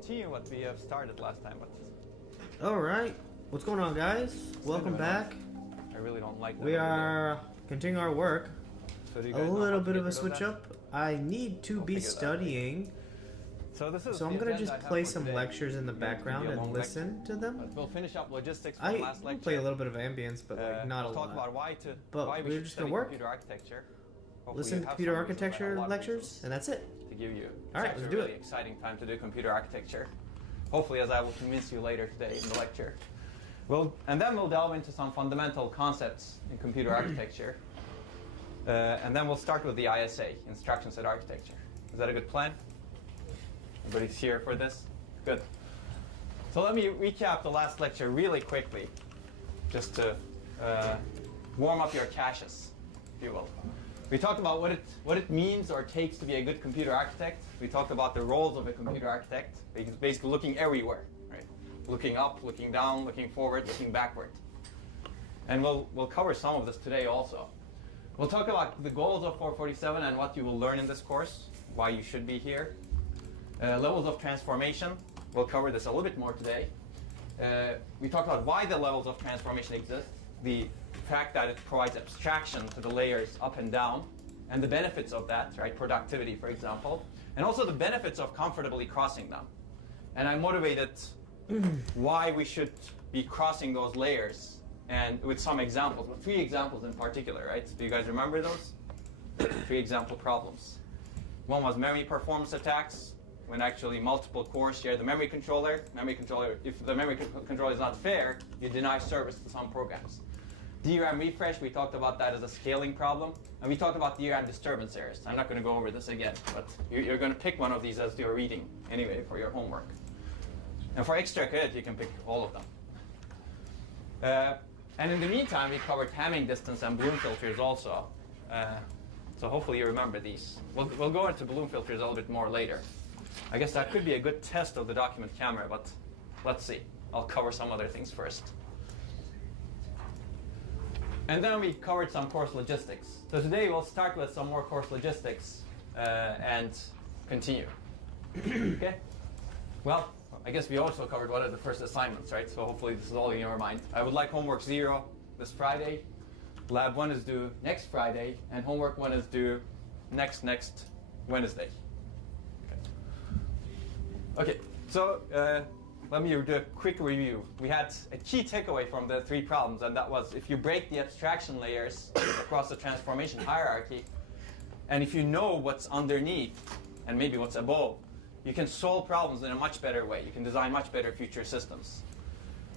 continue what we have started last time, but Alright, what's going on, guys? Welcome back. I really don't like that. We are continuing our work. So do you A guys know how little to bit get of a rid switch that? up. I need to I'll be figure that out. studying, So this is so I'm the gonna agenda I just have play for some today. lectures in the It's gonna be background a and long listen lecture, to them. but we'll finish up logistics from I last lecture. play a little bit of ambience, but like not a we'll talk lot. about But why we we're should just gonna study work, computer architecture. Hopefully listen you to have computer some resources, architecture a lot of lectures, resources and that's it. to give you. All right, It's let's actually do a really it. exciting time to do computer architecture. Hopefully, as I will convince you later today in the lecture. And then we'll delve into some fundamental concepts in computer architecture. And then we'll start with the ISA, instruction set architecture. Is that a good plan? Everybody's here for this? Good. So let me recap the last lecture really quickly, just to warm up your caches, if you will. We talked about what it means or takes to be a good computer architect. We talked about the roles of a computer architect, basically looking everywhere, right? Looking up, looking down, looking forward, looking backward. And we'll cover some of this today also. We'll talk about the goals of 447 and what you will learn in this course, why you should be here. Levels of transformation. We'll cover this a little bit more today. We talked about why the levels of transformation exist, the fact that it provides abstraction to the layers up and down, and the benefits of that, right? Productivity, for example, and also the benefits of comfortably crossing them. And I motivated why we should be crossing those layers, and with some examples, with 3 examples in particular, right? Do you guys remember those? 3 example problems. One was memory performance attacks, when actually multiple cores share the memory controller. If the memory controller is not fair, you deny service to some programs. DRAM refresh, we talked about that as a scaling problem. And we talked about DRAM disturbance errors. I'm not going to go over this again, but you're going to pick one of these as you're reading anyway for your homework. And for extra credit, you can pick all of them. And in the meantime, we covered Hamming distance and Bloom filters also. So hopefully you remember these. We'll go into Bloom filters a little bit more later. I guess that could be a good test of the document camera, but let's see. I'll cover some other things first. And then we covered some course logistics. So today we'll start with some more course logistics and continue. Okay? Well, I guess we also covered what are the first assignments, right? So hopefully this is all in your mind. I would like homework 0 this Friday. Lab 1 is due next Friday, and homework 1 is due next Wednesday. Okay, so let me do a quick review. We had a key takeaway from the 3 problems, and that was if you break the abstraction layers across the transformation hierarchy, and if you know what's underneath and maybe what's above, you can solve problems in a much better way. You can design much better future systems.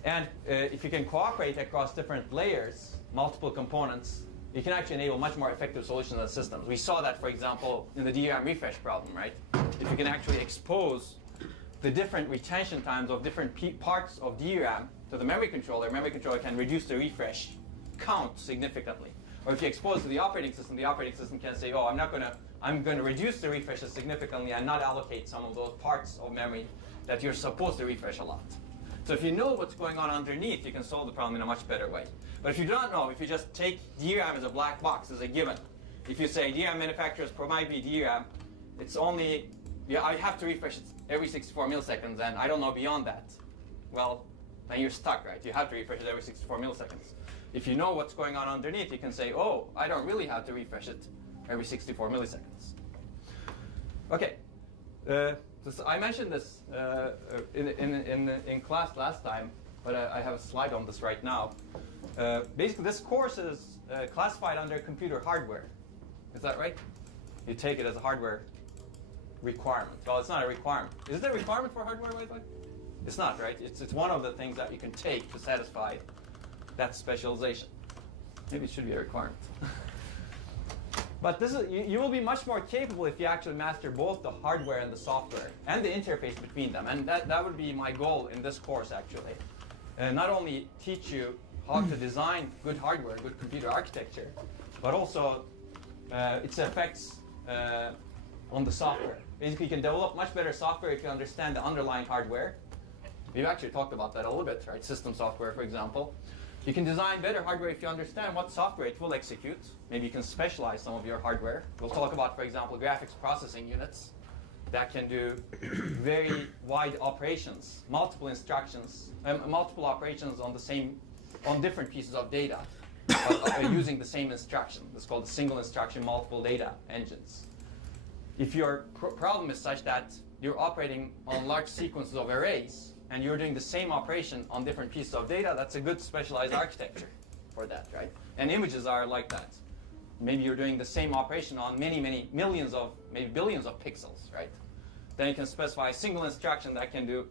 And if you can cooperate across different layers, multiple components, you can actually enable much more effective solutions of systems. We saw that, for example, in the DRAM refresh problem, right? If you can actually expose the different retention times of different parts of DRAM to the memory controller can reduce the refresh count significantly. Or if you expose to the operating system can say, oh, I'm going to reduce the refreshes significantly and not allocate some of those parts of memory that you're supposed to refresh a lot. So if you know what's going on underneath, you can solve the problem in a much better way. But if you do not know, if you just take DRAM as a black box, as a given, if you say DRAM manufacturers provide me DRAM, it's only, I have to refresh it every 64 milliseconds, and I don't know beyond that. Well, then you're stuck, right? You have to refresh it every 64 milliseconds. If you know what's going on underneath, you can say, oh, I don't really have to refresh it every 64 milliseconds. Okay. I mentioned this in class last time, but I have a slide on this right now. Basically, this course is classified under computer hardware. Is that right? You take it as a hardware requirement. Well, it's not a requirement. Is it a requirement for hardware Wi-Fi? It's not, right? It's one of the things that you can take to satisfy that specialization. Maybe it should be a requirement. But this is, you will be much more capable if you actually master both the hardware and the software and the interface between them. And that would be my goal in this course, actually. Not only teach you how to design good hardware, good computer architecture, but also its effects on the software. Basically, you can develop much better software if you understand the underlying hardware. We've actually talked about that a little bit, right? System software, for example. You can design better hardware if you understand what software it will execute. Maybe you can specialize some of your hardware. We'll talk about, for example, graphics processing units. that can do very wide operations, multiple instructions, multiple operations on different pieces of data using the same instruction. It's called single instruction multiple data engines. If your problem is such that you're operating on large sequences of arrays and you're doing the same operation on different pieces of data, that's a good specialized architecture for that, right? And images are like that. Maybe you're doing the same operation on many millions of, maybe billions of pixels, right? Then you can specify a single instruction that can do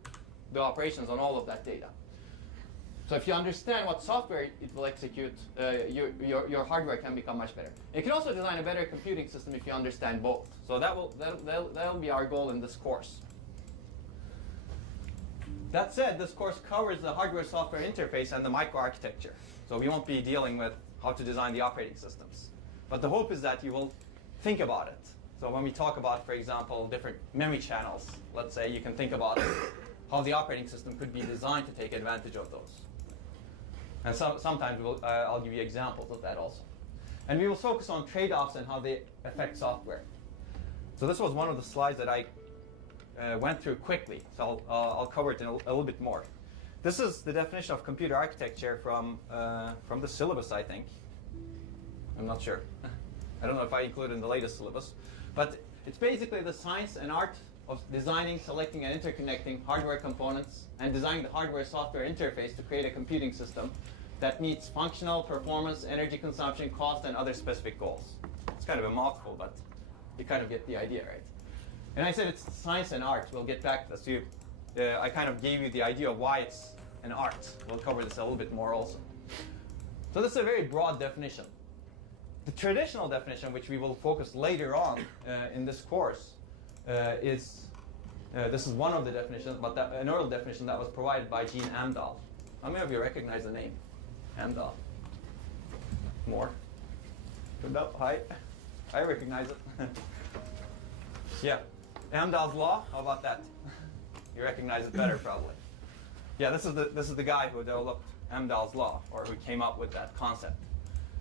the operations on all of that data. So if you understand what software it will execute, your hardware can become much better. You can also design a better computing system if you understand both. So that'll be our goal in this course. That said, this course covers the hardware-software interface and the microarchitecture. So we won't be dealing with how to design the operating systems. But the hope is that you will think about it. So when we talk about, for example, different memory channels, let's say, you can think about how the operating system could be designed to take advantage of those. And sometimes I'll give you examples of that also. And we will focus on trade-offs and how they affect software. So this was one of the slides that I went through quickly. So I'll cover it in a little bit more. This is the definition of computer architecture from the syllabus, I think. I'm not sure. I don't know if I included in the latest syllabus. But it's basically the science and art of designing, selecting, and interconnecting hardware components and designing the hardware-software interface to create a computing system that meets functional, performance, energy consumption, cost, and other specific goals. It's kind of a mouthful, but you kind of get the idea, right? And I said it's science and art. We'll get back to this. I kind of gave you the idea of why it's an art. We'll cover this a little bit more also. So this is a very broad definition. The traditional definition, which we will focus later on in this course, is this is one of the definitions, but an early definition that was provided by Gene Amdahl. How many of you recognize the name? Amdahl. More? Good up. Hi. I recognize it. Yeah. Amdahl's law. How about that? You recognize it better, probably. Yeah. This is the guy who developed Amdahl's law, or who came up with that concept.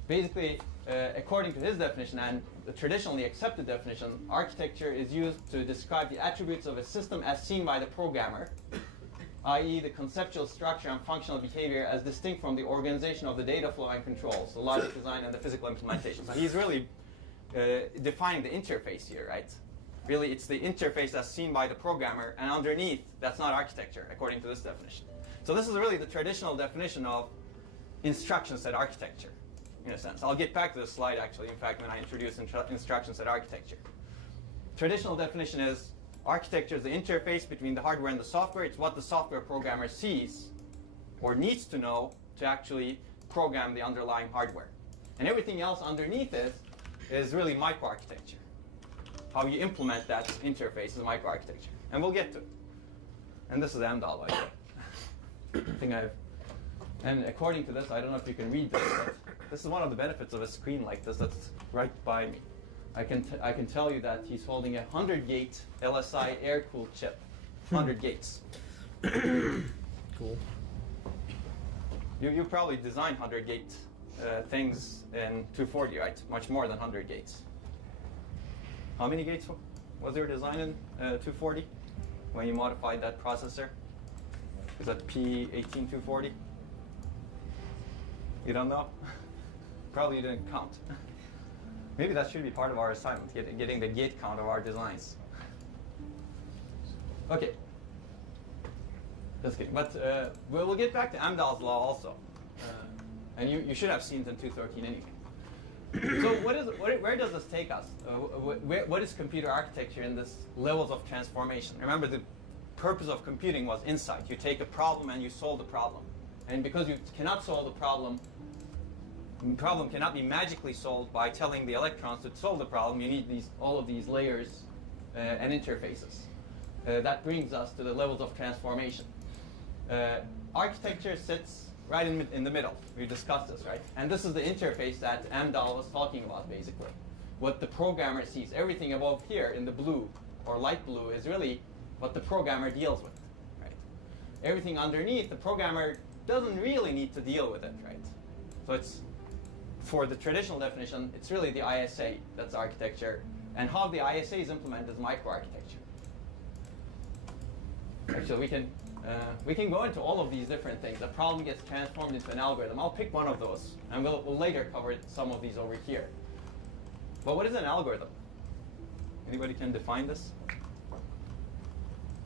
Basically, according to his definition and the traditionally accepted definition, architecture is used to describe the attributes of a system as seen by the programmer, i.e. the conceptual structure and functional behavior as distinct from the organization of the data flow and controls, the logic design and the physical implementation. So he's really defining the interface here, right? Really, it's the interface as seen by the programmer, and underneath, that's not architecture, according to this definition. So this is really the traditional definition of instruction set architecture, in a sense. I'll get back to this slide, actually, in fact, when I introduce instruction set architecture. Traditional definition is architecture is the interface between the hardware and the software. It's what the software programmer sees or needs to know to actually program the underlying hardware. And everything else underneath it is really microarchitecture. How you implement that interface is microarchitecture. And we'll get to it. And this is Amdahl, by the way. I think and according to this, I don't know if you can read this, but this is one of the benefits of a screen like this that's right by me. I can tell you that he's holding a 100-gate LSI air-cooled chip. 100 gates. Cool. You probably designed 100-gate things in 240, right? Much more than 100 gates. How many gates was there designed in 240 when you modified that processor? Is that P18240? You don't know? Probably you didn't count. Maybe that should be part of our assignment, getting the gate count of our designs. Okay. Just kidding. But we'll get back to Amdahl's law also. And you should have seen it in 213 anyway. So where does this take us? What is computer architecture in this levels of transformation? Remember, the purpose of computing was insight. You take a problem and you solve the problem. And because you cannot solve the problem cannot be magically solved by telling the electrons to solve the problem. You need all of these layers and interfaces. That brings us to the levels of transformation. Architecture sits right in the middle. We discussed this, right? And this is the interface that Amdahl was talking about, basically. What the programmer sees. Everything above here in the blue or light blue is really what the programmer deals with, right? Everything underneath, the programmer doesn't really need to deal with it, right? So it's, for the traditional definition, it's really the ISA that's architecture. And how the ISA is implemented is microarchitecture. Actually, we can go into all of these different things. A problem gets transformed into an algorithm. I'll pick one of those, and we'll later cover some of these over here. But what is an algorithm? Anybody can define this?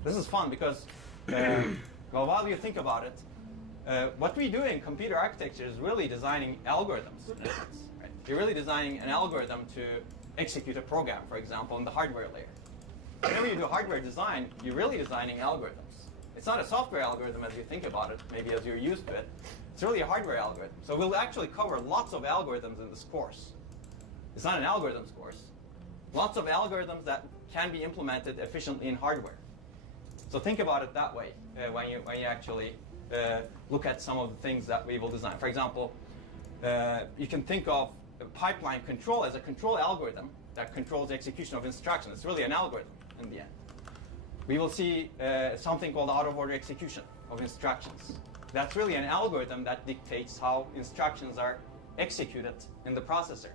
This is fun because, well, while you think about it, what we do in computer architecture is really designing algorithms, in a sense. Right? You're really designing an algorithm to execute a program, for example, in the hardware layer. Whenever you do hardware design, you're really designing algorithms. It's not a software algorithm as you think about it, maybe as you're used to it. It's really a hardware algorithm. So we'll actually cover lots of algorithms in this course. It's not an algorithms course. Lots of algorithms that can be implemented efficiently in hardware. So think about it that way when you actually look at some of the things that we will design. For example, you can think of pipeline control as a control algorithm that controls the execution of instructions. It's really an algorithm in the end. We will see something called out-of-order execution of instructions. That's really an algorithm that dictates how instructions are executed in the processor,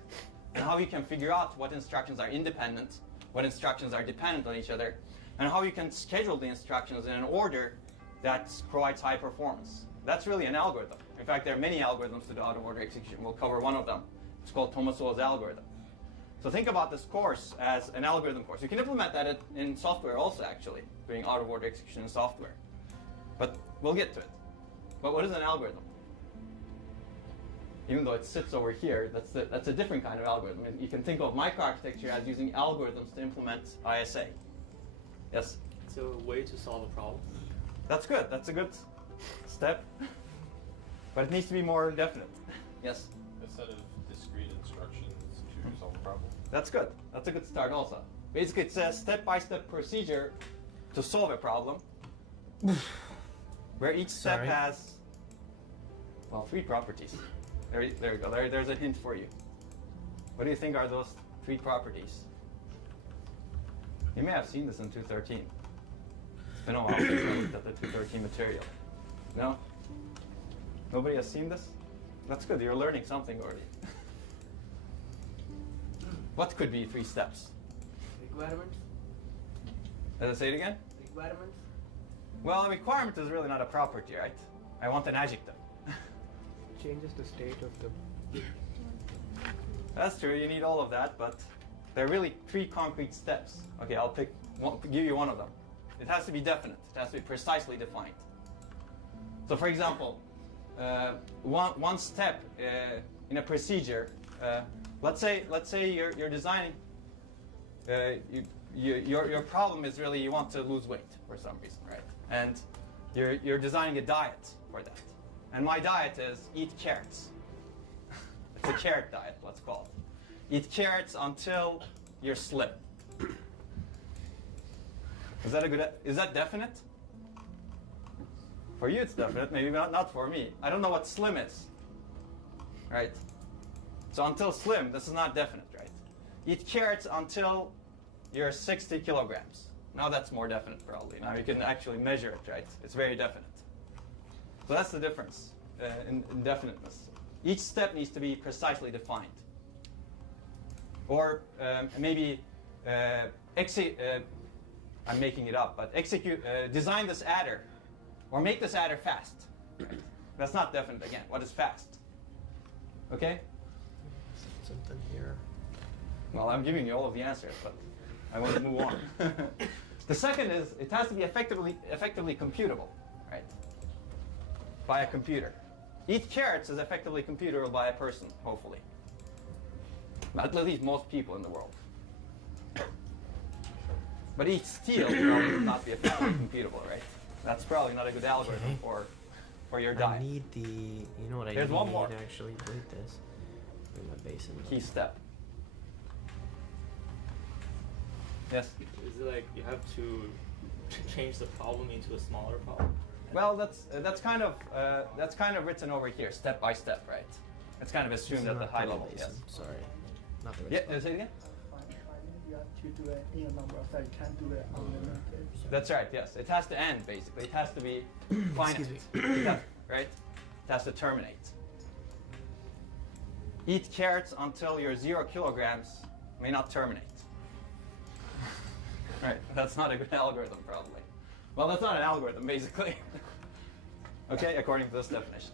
and how you can figure out what instructions are independent, what instructions are dependent on each other, and how you can schedule the instructions in an order that provides high performance. That's really an algorithm. In fact, there are many algorithms to do out-of-order execution. We'll cover one of them. It's called Tomasuo's algorithm. So think about this course as an algorithm course. You can implement that in software also, actually, doing out-of-order execution in software. But we'll get to it. But what is an algorithm? Even though it sits over here, that's a different kind of algorithm. You can think of microarchitecture as using algorithms to implement ISA. Yes? It's a way to solve a problem. That's good. That's a good step. But it needs to be more definite. Yes? A set of discrete instructions to solve a problem. That's good. That's a good start also. Basically, it's a step-by-step procedure to solve a problem where each step has, well, 3 properties. There you go. There's a hint for you. What do you think are those 3 properties? You may have seen this in 213. It's been a while since I looked at the 213 material. No? Nobody has seen this? That's good. You're learning something already. What could be 3 steps? Requirements. Say it again? Requirements. Well, a requirement is really not a property, right? I want an adjective. Changes the state of the. That's true. You need all of that, but there are really 3 concrete steps. Okay, I'll give you one of them. It has to be definite. It has to be precisely defined. So, for example, one step in a procedure. Let's say you're designing. Your problem is really you want to lose weight for some reason, right? And you're designing a diet for that. And my diet is eat carrots. It's a carrot diet, let's call it. Eat carrots until you're slim. Is that definite? For you it's definite, maybe not for me. I don't know what slim is. Right? So until slim, this is not definite, right? Eat carrots until you're 60 kilograms. Now that's more definite probably. Now you can actually measure it, right? It's very definite. So that's the difference in definiteness. Each step needs to be precisely defined. Or maybe, I'm making it up, but design this adder, or make this adder fast. Right? That's not definite again. What is fast? Okay? Something here. Well, I'm giving you all of the answers, but I want to move on. The second is it has to be effectively computable, right? By a computer. Eat carrots is effectively computable by a person, hopefully. At least most people in the world. But eat steel will not be effectively computable, right? That's probably not a good algorithm for your diet. I need the, you know what I There's need one more. to actually drink this. In my basin. Key step. Yes? Is it like you have to change the problem into a smaller problem? Well, that's kind of written over here, step by step, right? It's kind of assumed at the high level. Yes. Sorry. Not the Yeah. Say it again. You have to do it in a number of times. You can't do it unlimited. That's right. Yes. It has to end basically. It has to be finite. Right? It has to terminate. Eat carrots until you're 0 kilograms may not terminate. Right. That's not a good algorithm, probably. Well, that's not an algorithm, basically. Okay, according to this definition.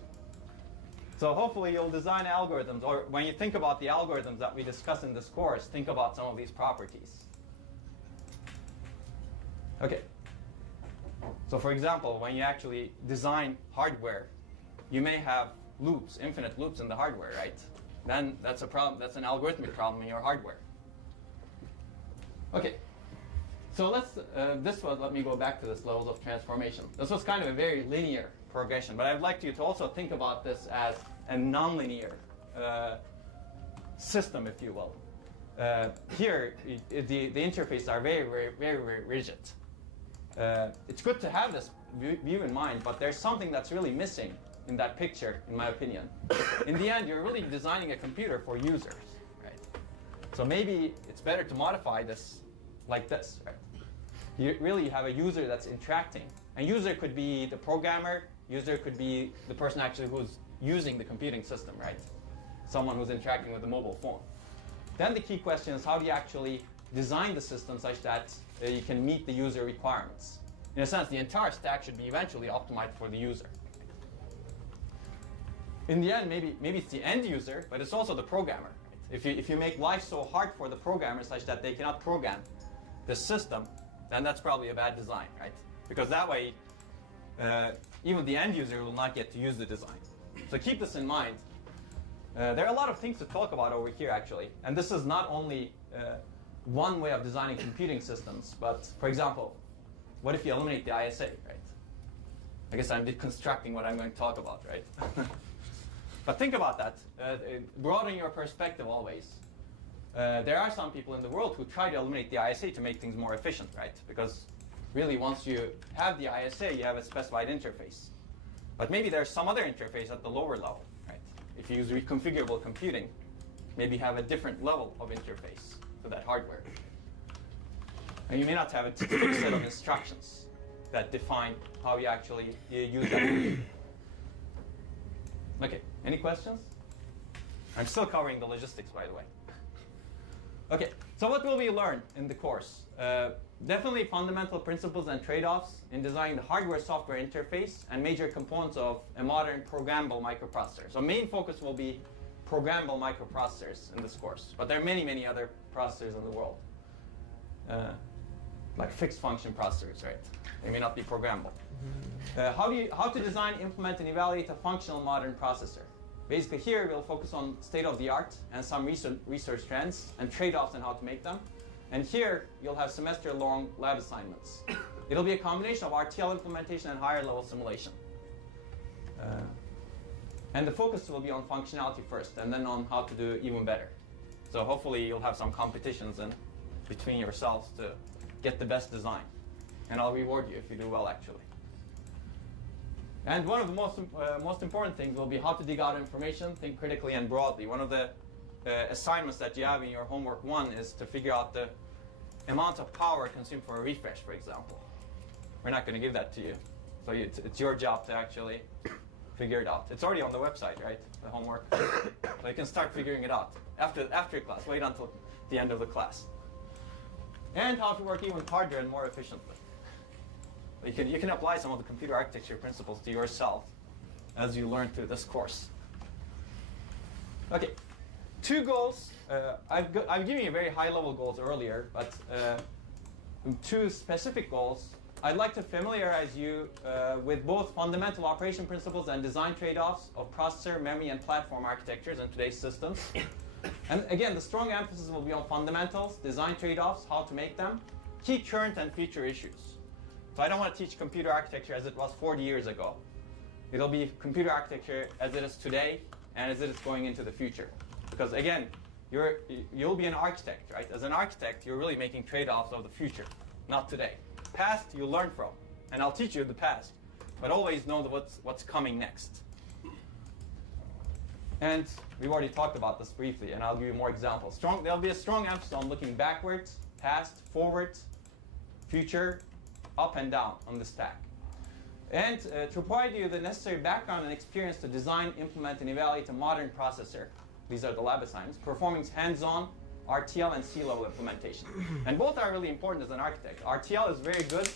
So hopefully you'll design algorithms, or when you think about the algorithms that we discuss in this course, think about some of these properties. Okay. So for example, when you actually design hardware, you may have loops, infinite loops in the hardware, right? Then that's a problem. That's an algorithmic problem in your hardware. Okay. So let me go back to this levels of transformation. This was kind of a very linear progression, but I'd like you to also think about this as a nonlinear system, if you will. Here, the interfaces are very, very, very, very rigid. It's good to have this view in mind, but there's something that's really missing in that picture, in my opinion. In the end, you're really designing a computer for users, right? So maybe it's better to modify this like this, right? You really have a user that's interacting. And user could be the programmer, user could be the person actually who's using the computing system, right? Someone who's interacting with the mobile phone. Then the key question is, how do you actually design the system such that you can meet the user requirements? In a sense, the entire stack should be eventually optimized for the user. In the end, maybe it's the end user, but it's also the programmer. Right? If you make life so hard for the programmer such that they cannot program the system, then that's probably a bad design, right? Because that way, even the end user will not get to use the design. So keep this in mind. There are a lot of things to talk about over here, actually. And this is not only one way of designing computing systems, but for example, what if you eliminate the ISA, right? I guess I'm deconstructing what I'm going to talk about, right? But think about that. Broaden your perspective always. There are some people in the world who try to eliminate the ISA to make things more efficient, right? Because really, once you have the ISA, you have a specified interface. But maybe there's some other interface at the lower level, right? If you use reconfigurable computing, maybe have a different level of interface to that hardware. And you may not have a fixed set of instructions that define how you actually use that computing. Okay, any questions? I'm still covering the logistics, by the way. Okay, so what will we learn in the course? Definitely fundamental principles and trade-offs in designing the hardware-software interface and major components of a modern programmable microprocessor. So main focus will be programmable microprocessors in this course, but there are many, many other processors in the world, like fixed function processors, right? They may not be programmable. How to design, implement, and evaluate a functional modern processor. Basically here we'll focus on state-of-the-art and some research trends and trade-offs and how to make them. And here you'll have semester-long lab assignments. It'll be a combination of RTL implementation and higher-level simulation. And the focus will be on functionality first and then on how to do even better. So hopefully you'll have some competitions in between yourselves to get the best design. And I'll reward you if you do well, actually. And one of the most important things will be how to dig out information, think critically and broadly. One of the assignments that you have in your homework 1 is to figure out the amount of power consumed for a refresh, for example. We're not going to give that to you. So it's your job to actually figure it out. It's already on the website, right? The homework. So you can start figuring it out after class. Wait until the end of the class. And how to work even harder and more efficiently. You can apply some of the computer architecture principles to yourself as you learn through this course. Okay, 2 goals. I've given you very high-level goals earlier, but 2 specific goals. I'd like to familiarize you with both fundamental operation principles and design trade-offs of processor, memory, and platform architectures in today's systems. And again, the strong emphasis will be on fundamentals, design trade-offs, how to make them, key current and future issues. So I don't want to teach computer architecture as it was 40 years ago. It'll be computer architecture as it is today and as it is going into the future. Because again, you'll be an architect, right? As an architect, you're really making trade-offs of the future, not today. Past, you learn from, and I'll teach you the past, but always know what's coming next. And we've already talked about this briefly, and I'll give you more examples. There'll be a strong emphasis on looking backwards, past, forward, future, up and down on the stack. And to provide you the necessary background and experience to design, implement, and evaluate a modern processor. These are the lab assignments. Performing hands-on RTL and C-level implementation. And both are really important as an architect. RTL is very good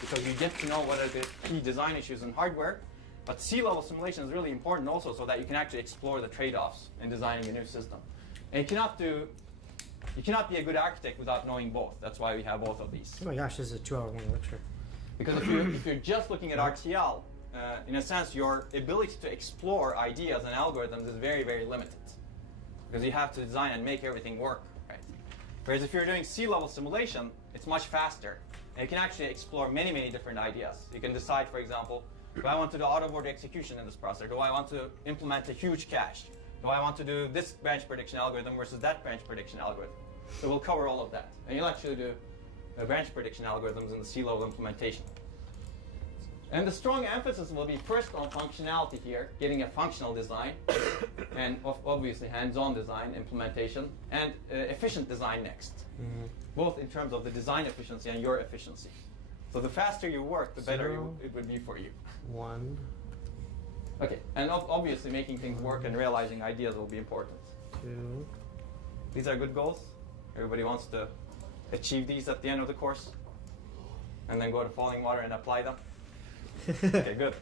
because you get to know what are the key design issues in hardware. But C-level simulation is really important also so that you can actually explore the trade-offs in designing a new system. And you cannot be a good architect without knowing both. That's why we have both of these. Oh my gosh, this is a 2-hour long lecture. Because if you're just looking at RTL, in a sense, your ability to explore ideas and algorithms is very, very limited. Because you have to design and make everything work, right? Whereas if you're doing C-level simulation, it's much faster. And you can actually explore many, many different ideas. You can decide, for example, do I want to do auto-board execution in this processor? Do I want to implement a huge cache? Do I want to do this branch prediction algorithm versus that branch prediction algorithm? So we'll cover all of that. And you'll actually do branch prediction algorithms in the C-level implementation. And the strong emphasis will be first on functionality here, getting a functional design, and obviously hands-on design, implementation, and efficient design next. Both in terms of the design efficiency and your efficiency. So the faster you work, the better it would be for you. 1, Okay, and obviously making things work and realizing ideas will be important. 2, These are good goals. Everybody wants to achieve these at the end of the course, and then go to Falling Water and apply them. Okay, good.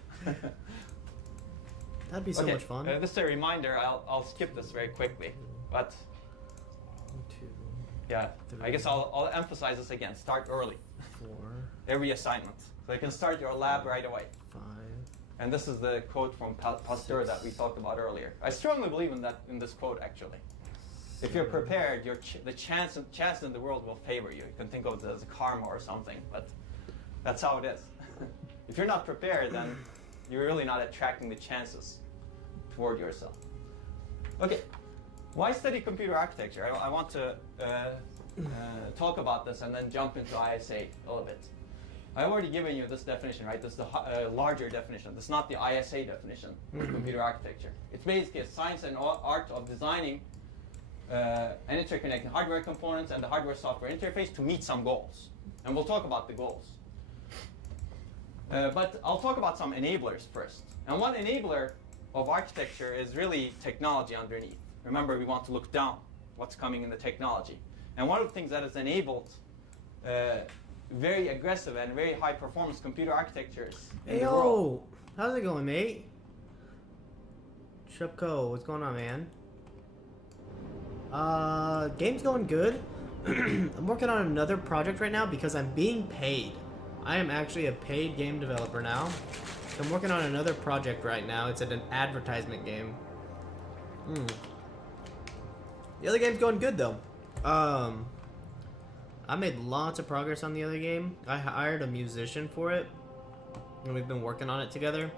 That'd be so much fun. This is a reminder. I'll skip this very quickly, but 2, yeah, I guess I'll emphasize this again. Start early. 4, Every assignment, so you can start your lab right away. 5. And this is the quote from Pasteur that we talked about earlier. I strongly believe in this quote, actually. If you're prepared, the chance in the world will favor you. You can think of it as a karma or something, but that's how it is. If you're not prepared, then you're really not attracting the chances toward yourself. Okay, why study computer architecture? I want to talk about this and then jump into ISA a little bit. I've already given you this definition, right? This is the larger definition. This is not the ISA definition of computer architecture. It's basically a science and art of designing and interconnecting hardware components and the hardware-software interface to meet some goals. And we'll talk about the goals. But I'll talk about some enablers first. And one enabler of architecture is really technology underneath. Remember, we want to look down what's coming in the technology. And one of the things that has enabled very aggressive and very high performance computer architectures in the world. How's it going, mate? Shupko, what's going on, man? Game's going good. I'm working on another project right now because I'm being paid. I am actually a paid game developer now. So I'm working on another project right now. It's an advertisement game. The other game's going good though. I made lots of progress on the other game. I hired a musician for it, and we've been working on it together.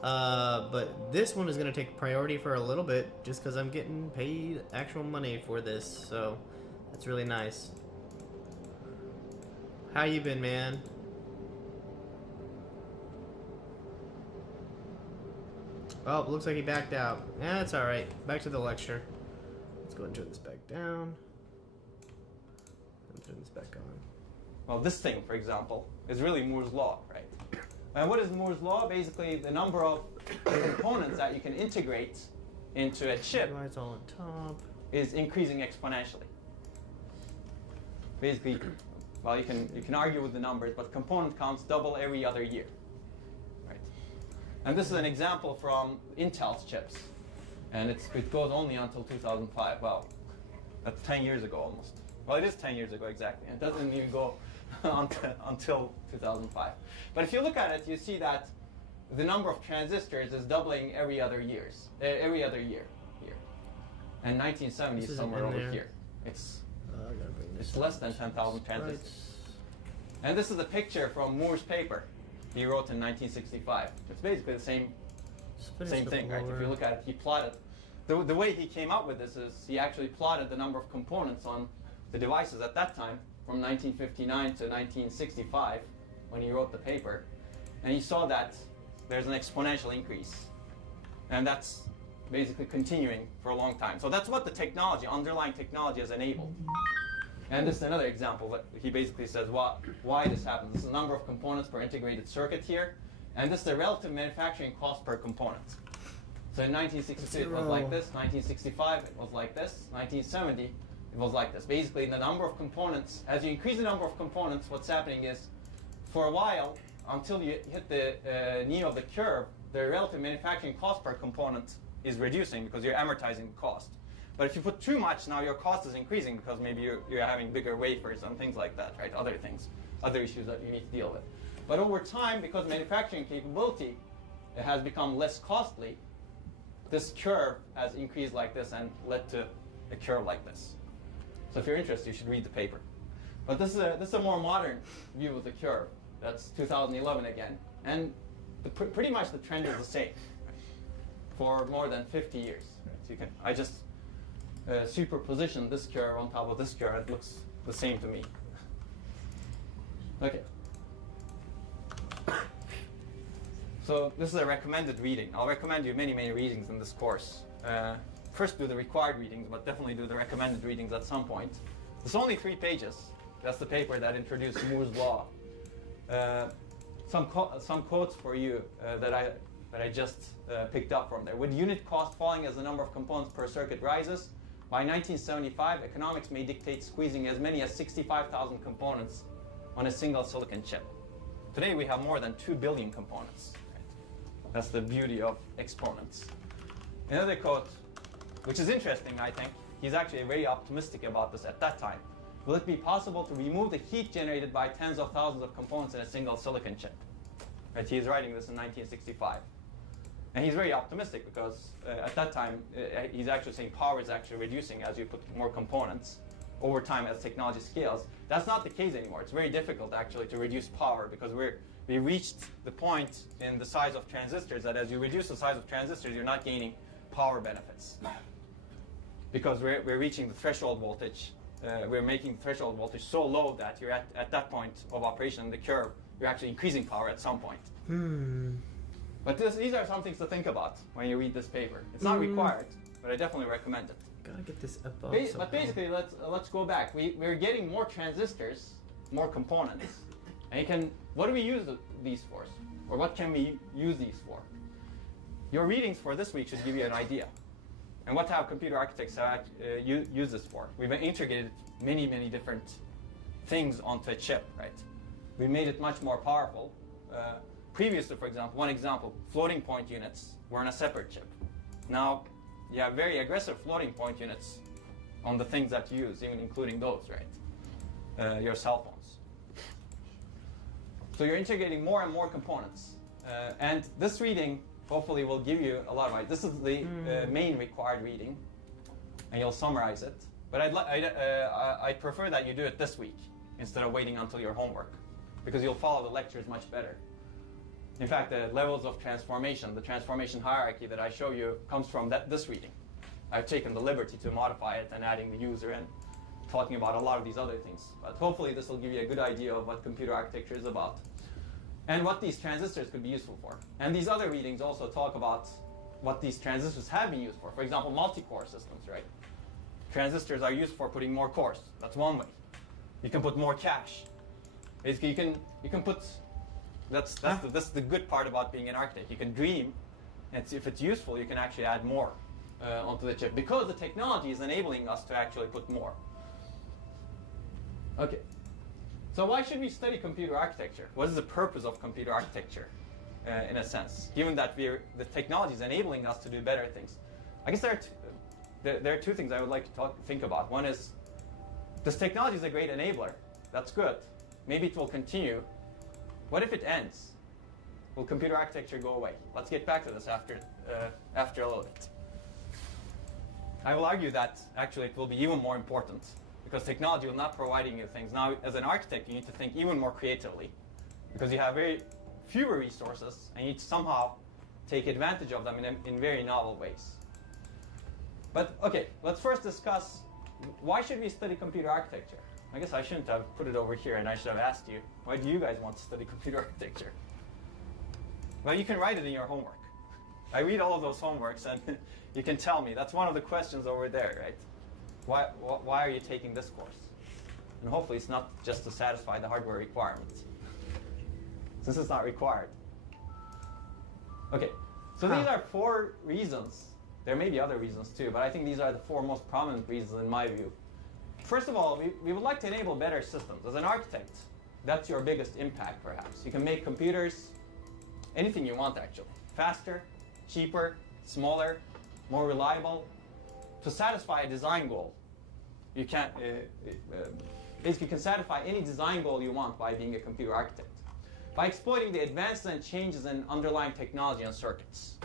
But this one is going to take priority for a little bit, just because I'm getting paid actual money for this, so that's really nice. How you been, man? Oh, looks like he backed out. Yeah, that's alright. Back to the lecture. Let's go ahead and turn this back down. Turn this back on. Well, this thing, for example, is really Moore's law, right? And what is Moore's law? Basically, the number of components that you can integrate into a chip It's all on top. is increasing exponentially. Basically, well, you can argue with the numbers, but component counts double every other year, right? And this is an example from Intel's chips, and it goes only until 2005. Well, that's 10 years ago almost. Well, it is 10 years ago exactly. It doesn't even go until 2005. But if you look at it, you see that the number of transistors is doubling every other year here. And 1970 is somewhere over here. It's less than 10,000 transistors. And this is a picture from Moore's paper he wrote in 1965. It's basically the same thing, right? If you look at it, he plotted. The way he came up with this is he actually plotted the number of components on the devices at that time from 1959 to 1965 when he wrote the paper. And he saw that there's an exponential increase. And that's basically continuing for a long time. So that's what the technology, underlying technology, has enabled. And this is another example that he basically says why this happens. This is the number of components per integrated circuit here. And this is the relative manufacturing cost per component. So in 1962 it was like this, 1965 it was like this, 1970 it was like this. Basically, the number of components, as you increase the number of components, what's happening is, for a while, until you hit the knee of the curve, the relative manufacturing cost per component is reducing because you're amortizing the cost. But if you put too much, now your cost is increasing because maybe you're having bigger wafers and things like that, right? Other things, other issues that you need to deal with. But over time, because manufacturing capability has become less costly, this curve has increased like this and led to a curve like this. So if you're interested, you should read the paper. But this is a more modern view of the curve. That's 2011 again. And pretty much the trend is the same for more than 50 years. So I just superposition this curve on top of this curve. It looks the same to me. Okay. So this is a recommended reading. I'll recommend you many, many readings in this course. First do the required readings, but definitely do the recommended readings at some point. It's only 3 pages. That's the paper that introduced Moore's law. Some quotes for you that I just picked up from there. With unit cost falling as the number of components per circuit rises, by 1975, economics may dictate squeezing as many as 65,000 components on a single silicon chip. Today we have more than 2 billion components. Right? That's the beauty of exponents. Another quote, which is interesting, I think. He's actually very optimistic about this at that time. Will it be possible to remove the heat generated by tens of thousands of components in a single silicon chip? Right, he's writing this in 1965. And he's very optimistic because at that time, he's actually saying power is actually reducing as you put more components over time as technology scales. That's not the case anymore. It's very difficult actually to reduce power because we reached the point in the size of transistors that as you reduce the size of transistors, you're not gaining power benefits. Because we're reaching the threshold voltage. We're making the threshold voltage so low that you're at that point of operation in the curve, you're actually increasing power at some point. But these are some things to think about when you read this paper. It's not required, but I definitely recommend it. Gotta get this above. But basically, let's go back. We're getting more transistors, more components, and what do we use these for? Or what can we use these for? Your readings for this week should give you an idea. And what have computer architects use this for? We've integrated many, many different things onto a chip, right? We made it much more powerful. Previously, for example, one example, floating point units were on a separate chip. Now, you have very aggressive floating point units on the things that you use, even including those, right? Your cell phones. So you're integrating more and more components. And this reading hopefully will give you a lot of ideas. This is the main required reading, and you'll summarize it. But I'd prefer that you do it this week instead of waiting until your homework, because you'll follow the lectures much better. In fact, the levels of transformation, the transformation hierarchy that I show you comes from this reading. I've taken the liberty to modify it and adding the user and talking about a lot of these other things. But hopefully this will give you a good idea of what computer architecture is about and what these transistors could be useful for. And these other readings also talk about what these transistors have been used for. For example, multi-core systems, right? Transistors are used for putting more cores. That's one way. You can put more cache. Basically, you can put. That's the good part about being an architect. You can dream, and if it's useful, you can actually add more onto the chip because the technology is enabling us to actually put more. Okay. So why should we study computer architecture? What is the purpose of computer architecture, in a sense, given that the technology is enabling us to do better things? I guess there are two things I would like to think about. One is, this technology is a great enabler. That's good. Maybe it will continue. What if it ends? Will computer architecture go away? Let's get back to this after a little bit. I will argue that actually it will be even more important because technology will not providing you things. Now, as an architect, you need to think even more creatively because you have very fewer resources and you need to somehow take advantage of them in very novel ways. But okay, let's first discuss why should we study computer architecture? I guess I shouldn't have put it over here and I should have asked you, why do you guys want to study computer architecture? Well, you can write it in your homework. I read all of those homeworks and you can tell me. That's one of the questions over there, right? Why are you taking this course? And hopefully it's not just to satisfy the hardware requirements, since it's not required. Okay, so these are 4 reasons. There may be other reasons too, but I think these are the 4 most prominent reasons in my view first of all, we would like to enable better systems. As an architect, that's your biggest impact, perhaps. You can make computers anything you want, actually. Faster, cheaper, smaller, more reliable, to satisfy a design goal. You can basically you can satisfy any design goal you want by being a computer architect, by exploiting the advances and changes in underlying technology and circuits.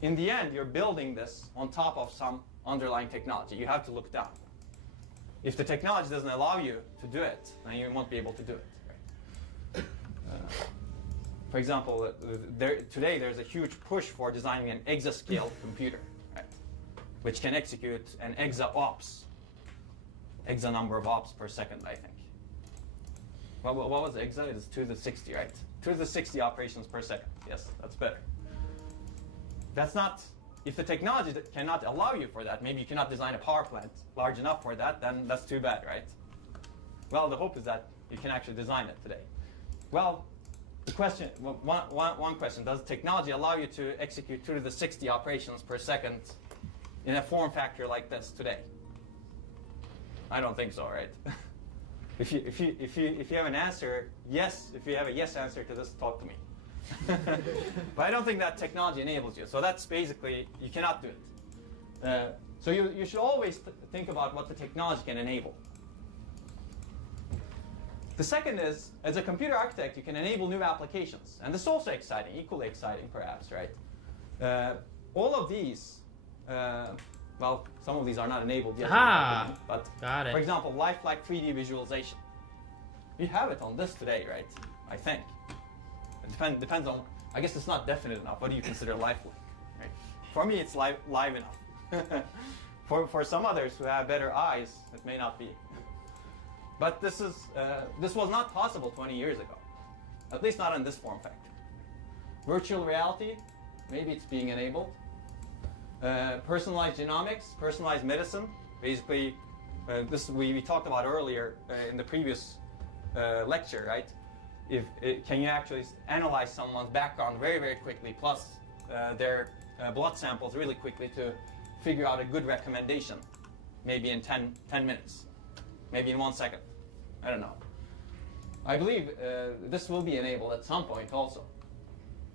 In the end, you're building this on top of some underlying technology. You have to look down. If the technology doesn't allow you to do it, then you won't be able to do it. Right? For example, today there's a huge push for designing an exascale computer, right? Which can execute an exa number of ops per second, I think. What was exa? It is 2 to the 60, right? 2 to the 60 operations per second. Yes, that's better. That's not, if the technology cannot allow you for that, maybe you cannot design a power plant large enough for that, then that's too bad, right? Well, the hope is that you can actually design it today. Well, the question, one question, does technology allow you to execute 2 to the 60 operations per second in a form factor like this today? I don't think so, right? If you have an answer, yes, if you have a yes answer to this, talk to me. But I don't think that technology enables you. So that's basically, you cannot do it. So you should always think about what the technology can enable. The second is, as a computer architect, you can enable new applications. And this is also exciting, equally exciting perhaps, right? All of these, well, some of these are not enabled yet. But got it. For example, lifelike 3D visualization. You have it on this today, right? I think. It depends on, I guess it's not definite enough. What do you consider lifelike? Right? For me, it's live enough. For some others who have better eyes, it may not be. But this was not possible 20 years ago. At least not in this form factor. Virtual reality, maybe it's being enabled. Personalized genomics, personalized medicine. Basically, this we talked about earlier in the previous lecture, right? Can you actually analyze someone's background very, very quickly, plus their blood samples really quickly to figure out a good recommendation, maybe in 10 minutes, maybe in 1 second. I don't know. I believe this will be enabled at some point also.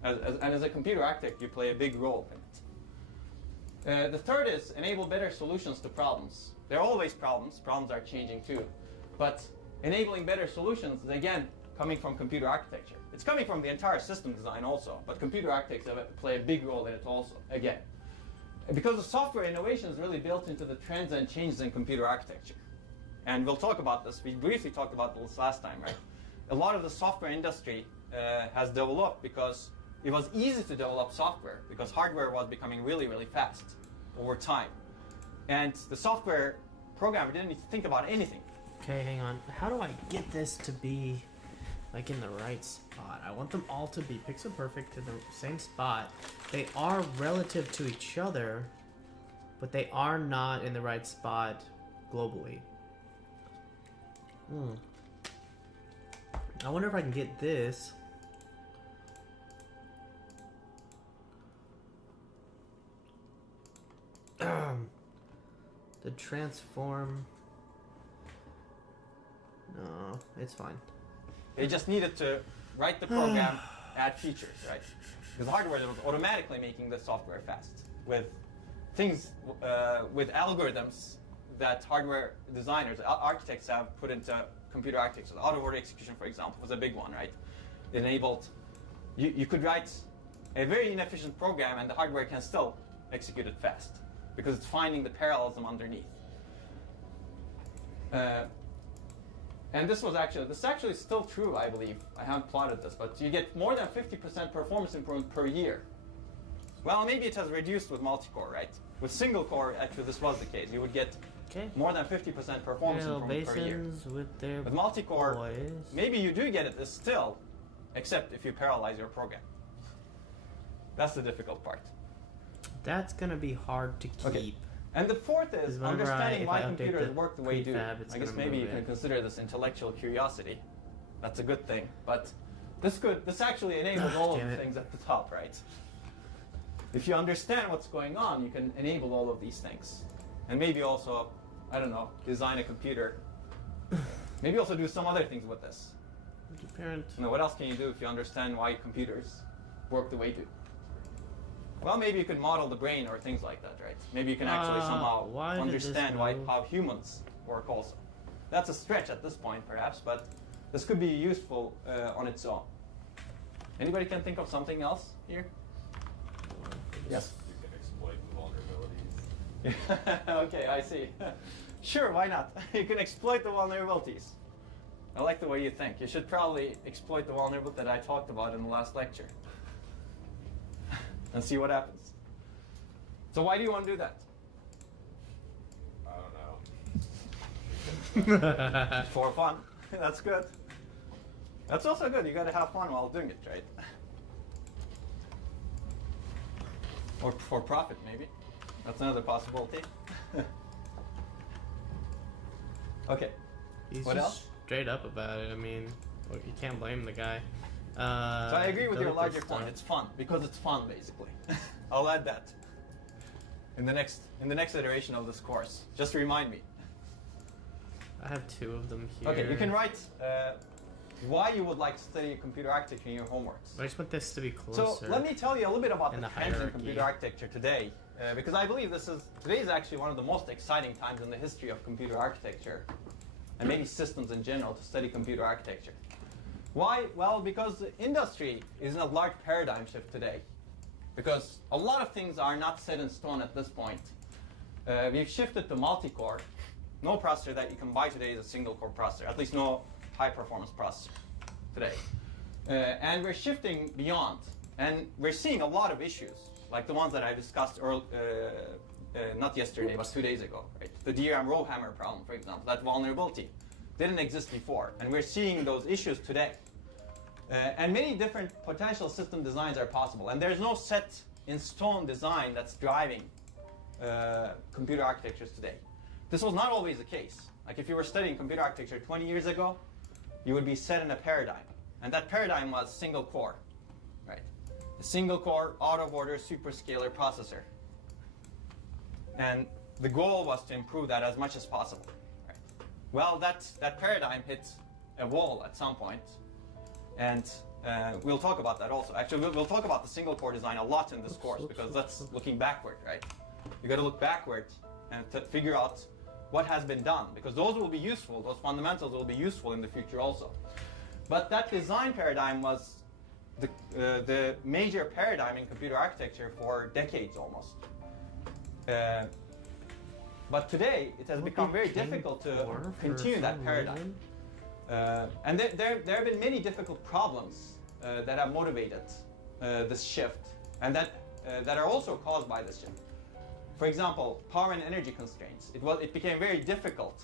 And as a computer architect, you play a big role in it. The third is enable better solutions to problems. There are always problems. Problems are changing too. But enabling better solutions is, again, coming from computer architecture. It's coming from the entire system design also, but computer architects play a big role in it also, again. Because the software innovation is really built into the trends and changes in computer architecture. And we'll talk about this. We briefly talked about this last time, right? A lot of the software industry has developed because it was easy to develop software because hardware was becoming really, really fast over time. And the software programmer didn't need to think about anything. Okay, hang on. How do I get this to be like in the right spot? I want them all to be pixel perfect to the same spot. They are relative to each other, but they are not in the right spot globally. I wonder if I can get this. The transform. No, it's fine. They just needed to write the program, add features, right? Because hardware was automatically making the software fast with things, with algorithms that hardware designers, architects have put into computer architecture. The out-of-order execution, for example, was a big one, right? It enabled, you could write a very inefficient program and the hardware can still execute it fast because it's finding the parallelism underneath. And this is actually still true, I believe. I haven't plotted this, but you get more than 50% performance improvement per year. Well, maybe it has reduced with multi-core, right? With single core, actually, this was the case. You would get more than 50% performance improvement per year. With multi-core, maybe you do get it still, except if you parallelize your program. That's the difficult part. That's going to be hard to keep. Okay. And the fourth is understanding why computers work the way they do. I guess maybe you can consider this intellectual curiosity. That's a good thing. But this actually enables all of the things at the top, right? If you understand what's going on, you can enable all of these things. And maybe also I don't know, design a computer. Maybe also do some other things with this. Parent. You know, what else can you do if you understand why computers work the way they do? Well, maybe you could model the brain or things like that, right? Maybe you can actually somehow why did this understand move? how humans work also. That's a stretch at this point, perhaps, but this could be useful on its own. Anybody can think of something else here? Yes. You can exploit the vulnerabilities. Okay, I see. Sure, why not? You can exploit the vulnerabilities. I like the way you think. You should probably exploit the vulnerability that I talked about in the last lecture. And see what happens. So why do you want to do that? I don't know. For fun. That's good. That's also good. You got to have fun while doing it, right? Or for profit, maybe. That's another possibility. Okay. He's What just else? straight up about it. I mean, well, you can't blame the guy. So I agree with your dealt larger this point. stuff. It's fun because it's fun, basically. I'll add that in the next iteration of this course. Just remind me. I have 2 of them here. Okay, you can write why you would like to study computer architecture in your homeworks. I just want this to be closer. So let me tell you a little bit about in the the trends in hierarchy. computer architecture today, because I believe today is actually one of the most exciting times in the history of computer architecture, and maybe systems in general, to study computer architecture. Why? Well, because the industry is in a large paradigm shift today, because a lot of things are not set in stone at this point. We've shifted to multi-core. No processor that you can buy today is a single-core processor, at least no high-performance processor today. And we're shifting beyond, and we're seeing a lot of issues, like the ones that I discussed not yesterday, but 2 days ago. Right? The DRAM row hammer problem, for example, that vulnerability didn't exist before, and we're seeing those issues today. And many different potential system designs are possible, and there's no set in stone design that's driving computer architectures today. This was not always the case. Like if you were studying computer architecture 20 years ago, you would be set in a paradigm, and that paradigm was single core, right? A single core, out of order, superscalar processor. And the goal was to improve that as much as possible. Right? Well, that paradigm hit a wall at some point, and we'll talk about that also. Actually, we'll talk about the single core design a lot in this course, because that's looking backward, right? You got to look backward and to figure out what has been done, because those will be useful. Those fundamentals will be useful in the future also. But that design paradigm was the major paradigm in computer architecture for decades almost. But today, it has become very difficult to continue that paradigm. And there have been many difficult problems that have motivated this shift, and that are also caused by this shift. For example, power and energy constraints. It became very difficult.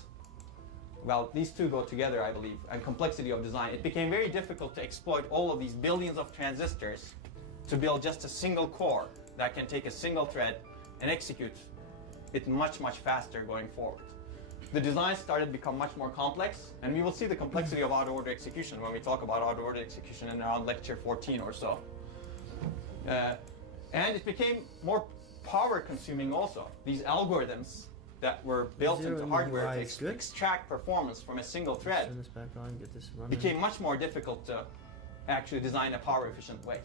Well, these two go together, I believe, and complexity of design. It became very difficult to exploit all of these billions of transistors to build just a single core that can take a single thread and execute it much, much faster going forward. The design started to become much more complex, and we will see the complexity of out-of-order execution when we talk about out-of-order execution in around lecture 14 or so. And it became more power-consuming also. These algorithms that were built into hardware to extract performance from a single thread Turn this back on, get this running. became much more difficult to actually design a power-efficient way.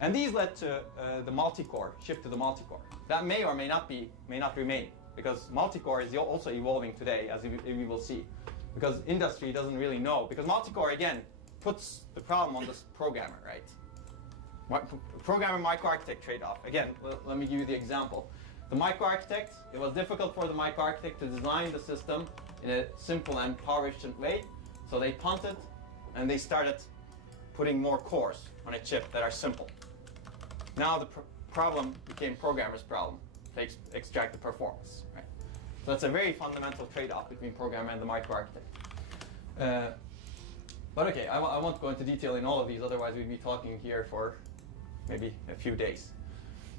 And these led to the multi-core, shift to the multi-core. That may or may not remain, because multi-core is also evolving today, as we will see. Because industry doesn't really know, because multi-core, again, puts the problem on this programmer, right? Programmer microarchitect trade-off. Again, let me give you the example. The microarchitect, it was difficult for the microarchitect to design the system in a simple and power-efficient way, so they punted and they started putting more cores on a chip that are simple. Now the problem became programmer's problem to extract the performance. Right? So that's a very fundamental trade-off between programmer and the microarchitect. But okay, I won't go into detail in all of these, otherwise we'd be talking here for maybe a few days.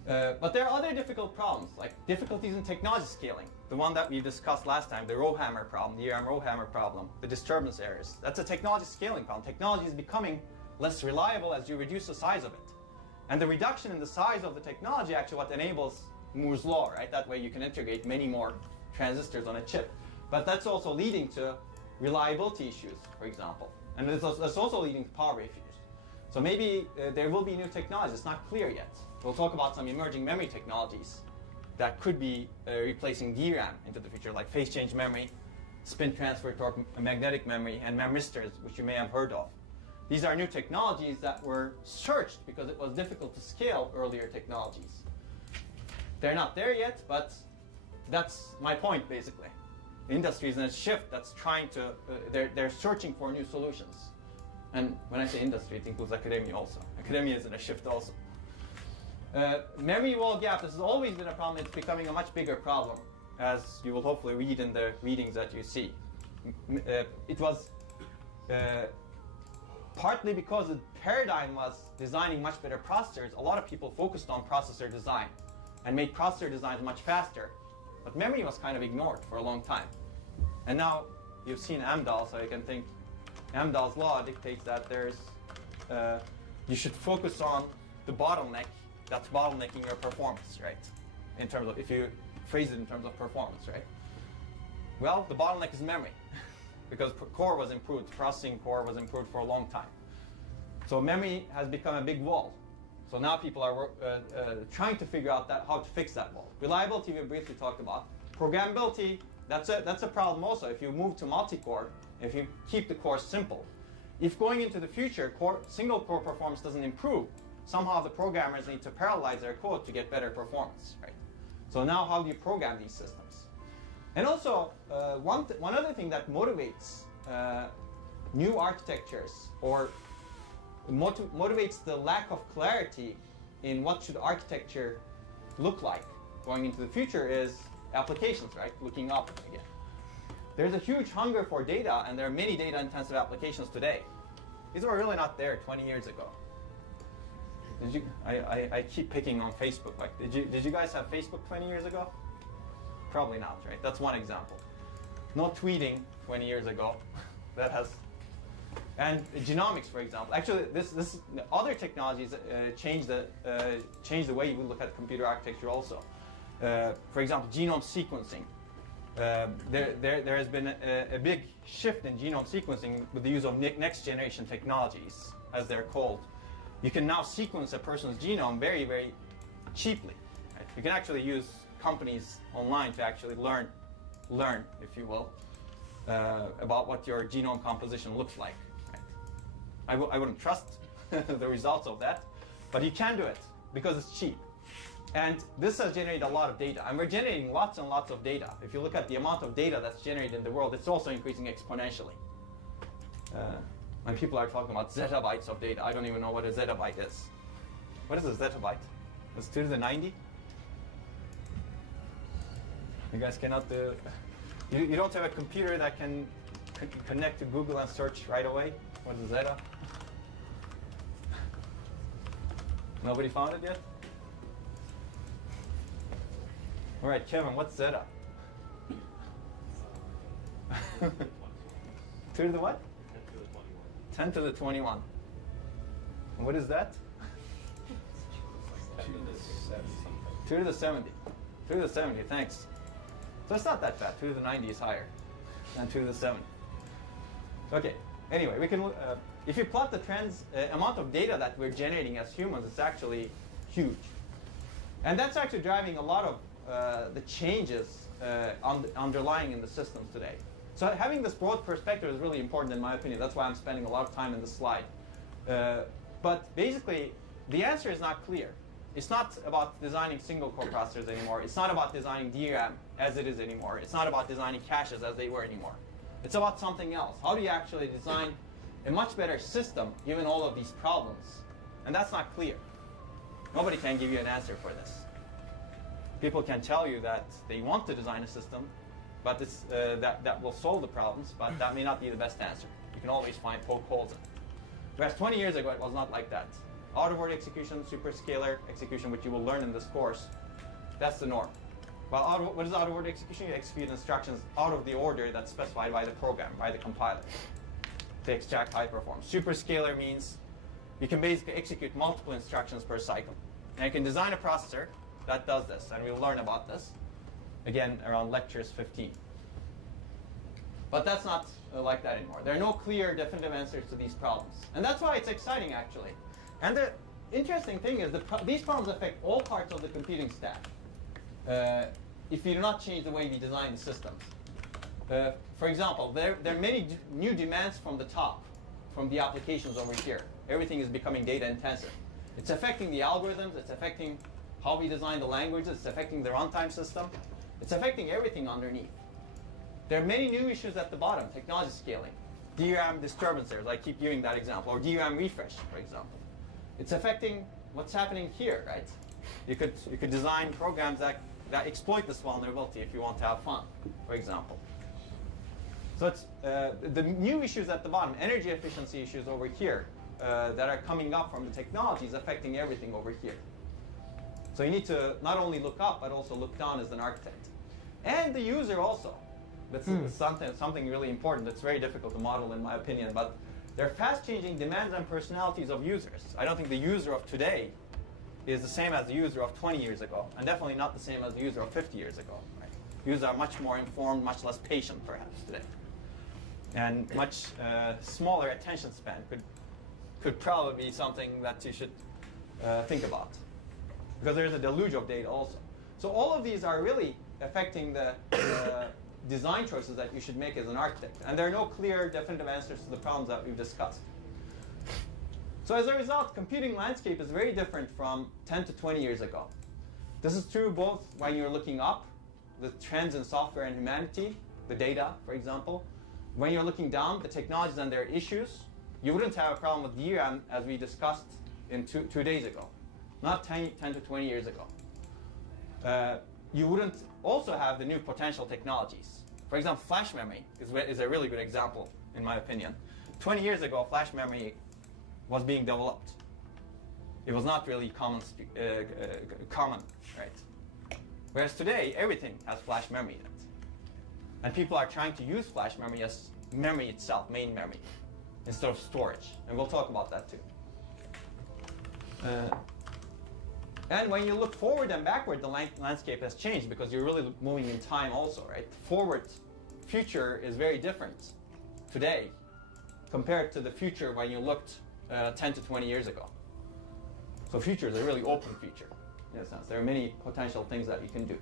But there are other difficult problems, like difficulties in technology scaling. The one that we discussed last time, the row hammer problem, the DRAM row hammer problem, the disturbance errors. That's a technology scaling problem. Technology is becoming less reliable as you reduce the size of it. And the reduction in the size of the technology actually what enables Moore's law, right? That way you can integrate many more transistors on a chip. But that's also leading to reliability issues, for example. And that's also leading to power issues. So maybe there will be new technologies. It's not clear yet. We'll talk about some emerging memory technologies that could be replacing DRAM into the future, like phase change memory, spin transfer torque magnetic memory, and memristors, which you may have heard of. These are new technologies that were searched because it was difficult to scale earlier technologies. They're not there yet, but that's my point, basically. The industry is in a shift that's trying to, they're searching for new solutions. And when I say industry, it includes academia also. Academia is in a shift also. Memory wall gap, this has always been a problem. It's becoming a much bigger problem, as you will hopefully read in the readings that you see. It was partly because the paradigm was designing much better processors. A lot of people focused on processor design and made processor designs much faster. But memory was kind of ignored for a long time. And now you've seen Amdahl, so you can think Amdahl's law dictates that you should focus on the bottleneck that's bottlenecking your performance, right? In terms of, if you phrase it in terms of performance, right? Well, the bottleneck is memory because core was improved, processing core was improved for a long time. So memory has become a big wall. So now people are trying to figure out how to fix that wall. Reliability we briefly talked about. Programmability, that's a problem also. If you move to multi-core, if you keep the core simple, if going into the future single core performance doesn't improve, somehow the programmers need to parallelize their code to get better performance, right? So now how do you program these systems? And also, one other thing that motivates new architectures or motivates the lack of clarity in what should architecture look like going into the future is applications, right? Looking up again. There's a huge hunger for data, and there are many data-intensive applications today. These were really not there 20 years ago. I keep picking on Facebook. Like, did you guys have Facebook 20 years ago? Probably not, right? That's one example. No tweeting 20 years ago. That has. And genomics, for example. Actually, this other technologies change the way you look at computer architecture also. For example, genome sequencing. There has been a big shift in genome sequencing with the use of next generation technologies, as they're called. You can now sequence a person's genome very, very cheaply. Right? You can actually use companies online to actually learn, if you will, about what your genome composition looks like. Right? I wouldn't trust the results of that, but you can do it because it's cheap. And this has generated a lot of data, and we're generating lots and lots of data. If you look at the amount of data that's generated in the world, it's also increasing exponentially. When people are talking about zettabytes of data, I don't even know what a zettabyte is. What is a zettabyte? It's 2 to the 90? You guys cannot do... You don't have a computer that can connect to Google and search right away? What is zetta? Nobody found it yet? All right, Kevin, what's zetta? 2 to the what? 10 to the 21. And what is that? 2 to the 70. 2 to the 70, thanks. So it's not that bad. 2 to the 90 is higher than 2 to the 70. Okay, anyway, we can, if you plot the trends, amount of data that we're generating as humans, it's actually huge. And that's actually driving a lot of the changes underlying in the systems today. So having this broad perspective is really important in my opinion. That's why I'm spending a lot of time in this slide. But basically, the answer is not clear. It's not about designing single core processors anymore. It's not about designing DRAM as it is anymore. It's not about designing caches as they were anymore. It's about something else. How do you actually design a much better system given all of these problems? And that's not clear. Nobody can give you an answer for this. People can tell you that they want to design a system, but it's, that will solve the problems, but that may not be the best answer. You can always poke holes in it. Whereas 20 years ago, it was not like that. Out-of-order execution, superscalar execution, which you will learn in this course, that's the norm. Well, what is out-of-order execution? You execute instructions out of the order that's specified by the program, by the compiler, to extract high performance. Superscalar means you can basically execute multiple instructions per cycle. And you can design a processor that does this, and we'll learn about this, again, around lectures 15. But that's not like that anymore. There are no clear, definitive answers to these problems. And that's why it's exciting, actually. And the interesting thing is that these problems affect all parts of the computing stack if we do not change the way we design the systems. For example, there are many new demands from the top, from the applications over here. Everything is becoming data intensive. It's affecting the algorithms, it's affecting how we design the languages, it's affecting the runtime system. It's affecting everything underneath. There are many new issues at the bottom, technology scaling, DRAM disturbances, I keep using that example, or DRAM refresh, for example. It's affecting what's happening here, right? You could design programs that exploit this vulnerability if you want to have fun, for example. So it's the new issues at the bottom, energy efficiency issues over here that are coming up from the technologies affecting everything over here. So you need to not only look up, but also look down as an architect. And the user also. That's something really important that's very difficult to model in my opinion, but there are fast-changing demands and personalities of users. I don't think the user of today is the same as the user of 20 years ago, and definitely not the same as the user of 50 years ago. Right? Users are much more informed, much less patient perhaps today. And much smaller attention span could probably be something that you should think about. Because there's a deluge of data also. So all of these are really affecting the design choices that you should make as an architect. And there are no clear, definitive answers to the problems that we've discussed. So as a result, computing landscape is very different from 10 to 20 years ago. This is true both when you're looking up, the trends in software and humanity, the data, for example. When you're looking down, the technologies and their issues. You wouldn't have a problem with DRAM as we discussed in two days ago, not 10 to 20 years ago. You wouldn't also have the new potential technologies. For example, flash memory is a really good example, in my opinion. 20 years ago, flash memory was being developed. It was not really common, right? Whereas today, everything has flash memory in it. And people are trying to use flash memory as memory itself, main memory, instead of storage. And we'll talk about that too. And when you look forward and backward, the landscape has changed because you're really moving in time also, right? Forward, future is very different today compared to the future when you looked 10 to 20 years ago. So future is a really open future in a sense. There are many potential things that you can do.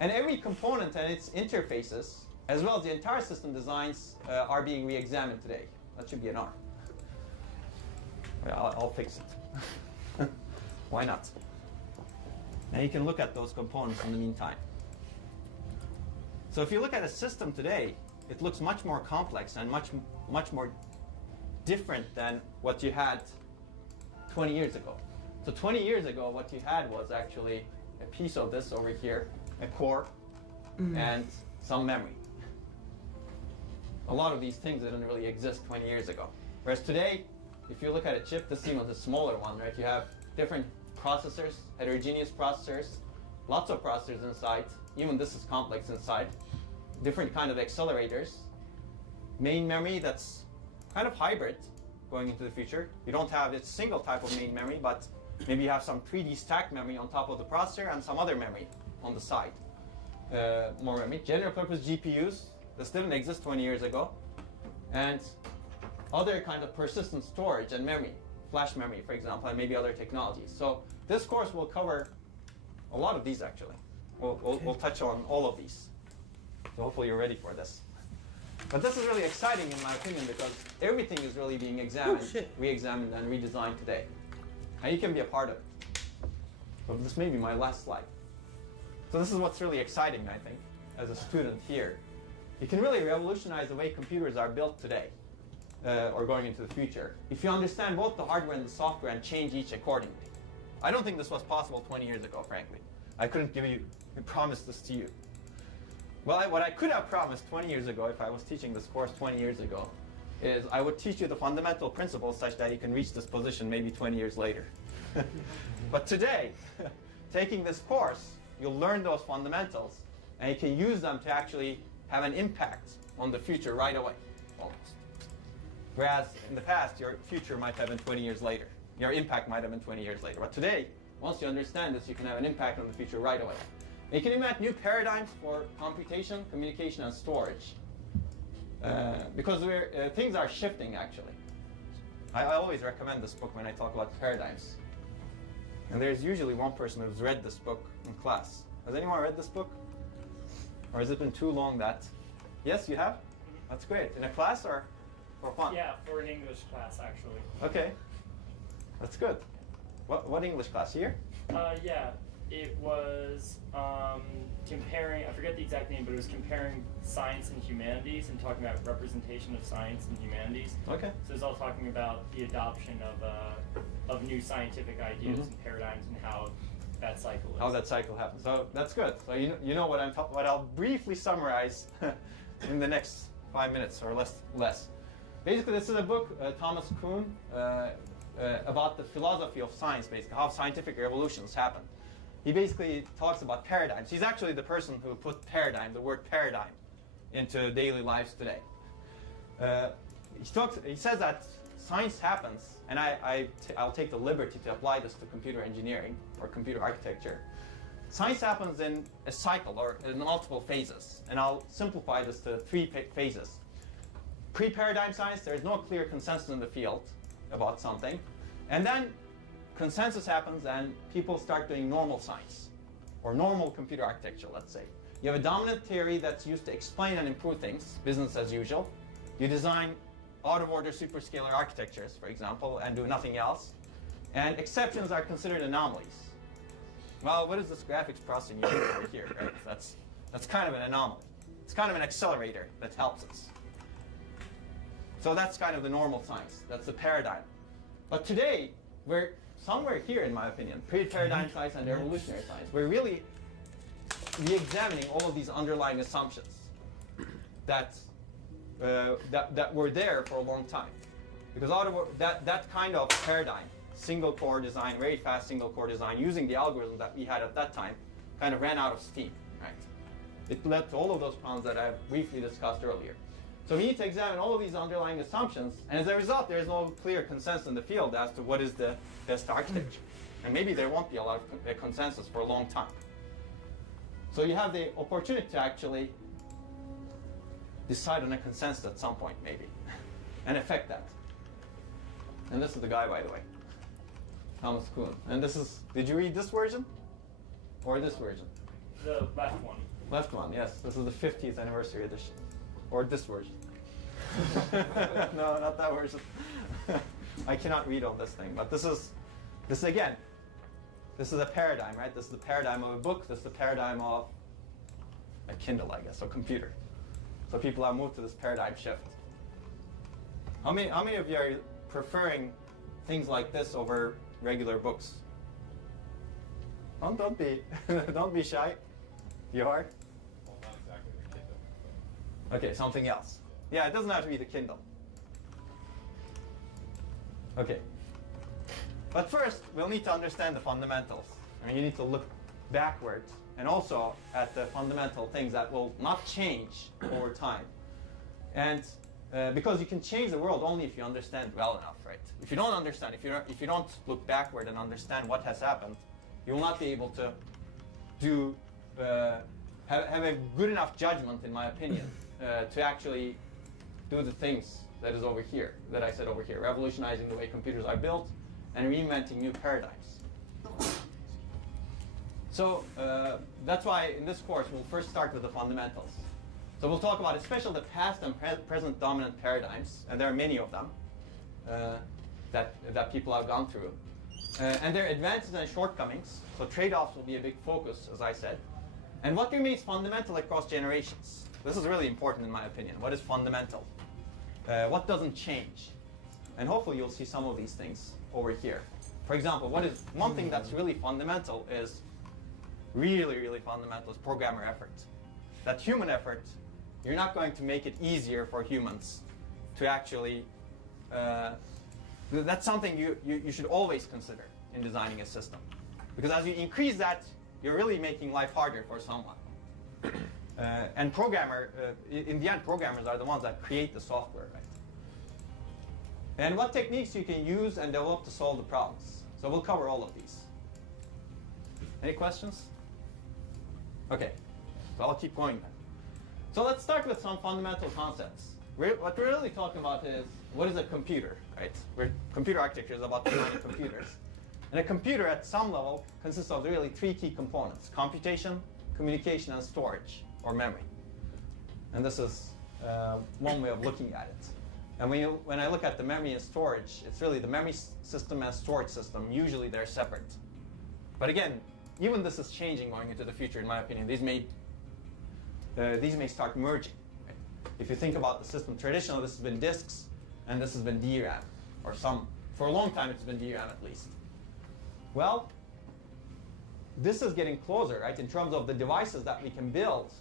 And every component and its interfaces, as well as the entire system designs, are being re-examined today. That should be an R. I'll fix it. Why not? And you can look at those components in the meantime. So if you look at a system today, it looks much more complex and much more different than what you had 20 years ago. So 20 years ago, what you had was actually a piece of this over here, a core, and some memory. A lot of these things didn't really exist 20 years ago. Whereas today, if you look at a chip, this seems a smaller one, right? You have different processors, heterogeneous processors, lots of processors inside. Even this is complex inside. Different kind of accelerators. Main memory that's kind of hybrid going into the future. You don't have a single type of main memory, but maybe you have some 3D stacked memory on top of the processor and some other memory on the side. More memory. General purpose GPUs. This didn't exist 20 years ago. And other kind of persistent storage and memory. Flash memory, for example, and maybe other technologies. So this course will cover a lot of these, actually. We'll touch on all of these. So hopefully you're ready for this. But this is really exciting, in my opinion, because everything is really being examined, re-examined, and redesigned today. And you can be a part of it. So this may be my last slide. So this is what's really exciting, I think, as a student here. You can really revolutionize the way computers are built today. Or going into the future, if you understand both the hardware and the software and change each accordingly. I don't think this was possible 20 years ago, frankly. I couldn't promise this to you. Well, what I could have promised 20 years ago, if I was teaching this course 20 years ago, is I would teach you the fundamental principles such that you can reach this position maybe 20 years later. But today, taking this course, you'll learn those fundamentals, and you can use them to actually have an impact on the future right away, almost. Whereas in the past, your future might have been 20 years later. Your impact might have been 20 years later. But today, once you understand this, you can have an impact on the future right away. And you can invent new paradigms for computation, communication, and storage. because things are shifting actually. I always recommend this book when I talk about paradigms. And there's usually one person who's read this book in class. Has anyone read this book? Or has it been too long that... Yes, you have? That's great. In a class or for fun? Yeah, for an English class, actually. Okay. That's good. What English class? Here? Yeah, it was comparing, I forget the exact name, but it was comparing science and humanities and talking about representation of science and humanities. Okay. So it's all talking about the adoption of new scientific ideas and paradigms and how that cycle is. How that cycle happens. So that's good. So you know what what I'll briefly summarize in the next 5 minutes or less. Basically, this is a book, Thomas Kuhn, about the philosophy of science, basically, how scientific revolutions happen. He basically talks about paradigms. He's actually the person who put paradigm, the word paradigm, into daily lives today. He says that science happens, and I'll take the liberty to apply this to computer engineering or computer architecture. Science happens in a cycle or in multiple phases, and I'll simplify this to 3 phases. Pre-paradigm science, there is no clear consensus in the field about something, and then consensus happens and people start doing normal science, or normal computer architecture, let's say. You have a dominant theory that's used to explain and improve things, business as usual. You design out-of-order superscalar architectures, for example, and do nothing else. And exceptions are considered anomalies. Well, what is this graphics processing unit over here, right? That's kind of an anomaly. It's kind of an accelerator that helps us. So that's kind of the normal science. That's the paradigm. But today, we're somewhere here, in my opinion, pre-paradigm science and evolutionary science. We're really re-examining all of these underlying assumptions that were there for a long time. Because out of that kind of paradigm, single core design, very fast single core design, using the algorithm that we had at that time, kind of ran out of steam, right? It led to all of those problems that I briefly discussed earlier. So we need to examine all of these underlying assumptions, and as a result, there is no clear consensus in the field as to what is the best architecture. And maybe there won't be a lot of consensus for a long time. So you have the opportunity to actually decide on a consensus at some point, maybe, and affect that. And this is the guy, by the way, Thomas Kuhn. And this is, did you read this version? Or this version? The left one. Left one, yes. This is the 50th anniversary edition. Or this version. No, not that version. I cannot read on this thing, but this is again, this is a paradigm, right? This is the paradigm of a book. This is the paradigm of a Kindle, I guess, or computer. So people have moved to this paradigm shift. How many of you are preferring things like this over regular books? Don't be don't be shy. You are? Well, not exactly the Kindle. Okay, something else. Yeah, it doesn't have to be the Kindle. Okay. But first, we'll need to understand the fundamentals. I mean, you need to look backwards and also at the fundamental things that will not change over time. And because you can change the world only if you understand well enough, right? If you don't understand, if you don't look backward and understand what has happened, you will not be able to do have a good enough judgment, in my opinion, to actually do the things that is over here, that I said over here, revolutionizing the way computers are built and reinventing new paradigms. So that's why in this course we'll first start with the fundamentals. So we'll talk about especially the past and present dominant paradigms, and there are many of them that people have gone through, and their advantages and shortcomings. So trade-offs will be a big focus, as I said. And what remains fundamental across generations? This is really important in my opinion. What is fundamental? What doesn't change? And hopefully you'll see some of these things over here. For example, one thing that's really fundamental is, really fundamental, is programmer effort. That human effort, you're not going to make it easier for humans to actually, that's something you should always consider in designing a system. Because as you increase that, you're really making life harder for someone. And in the end, programmers are the ones that create the software, right? And what techniques you can use and develop to solve the problems. So we'll cover all of these. Any questions? Okay, so I'll keep going then. So let's start with some fundamental concepts. what we're really talking about is what is a computer, right? Computer architecture is about designing computers. And a computer at some level consists of really three key components: computation, communication, and storage, or memory. And this is one way of looking at it. And when I look at the memory and storage, it's really the memory system and storage system. Usually they're separate. But again, even this is changing going into the future, in my opinion. These may start merging. Right? If you think about the system, traditionally this has been disks, and this has been DRAM, or for a long time it's been DRAM at least. Well, this is getting closer, right, in terms of the devices that we can build.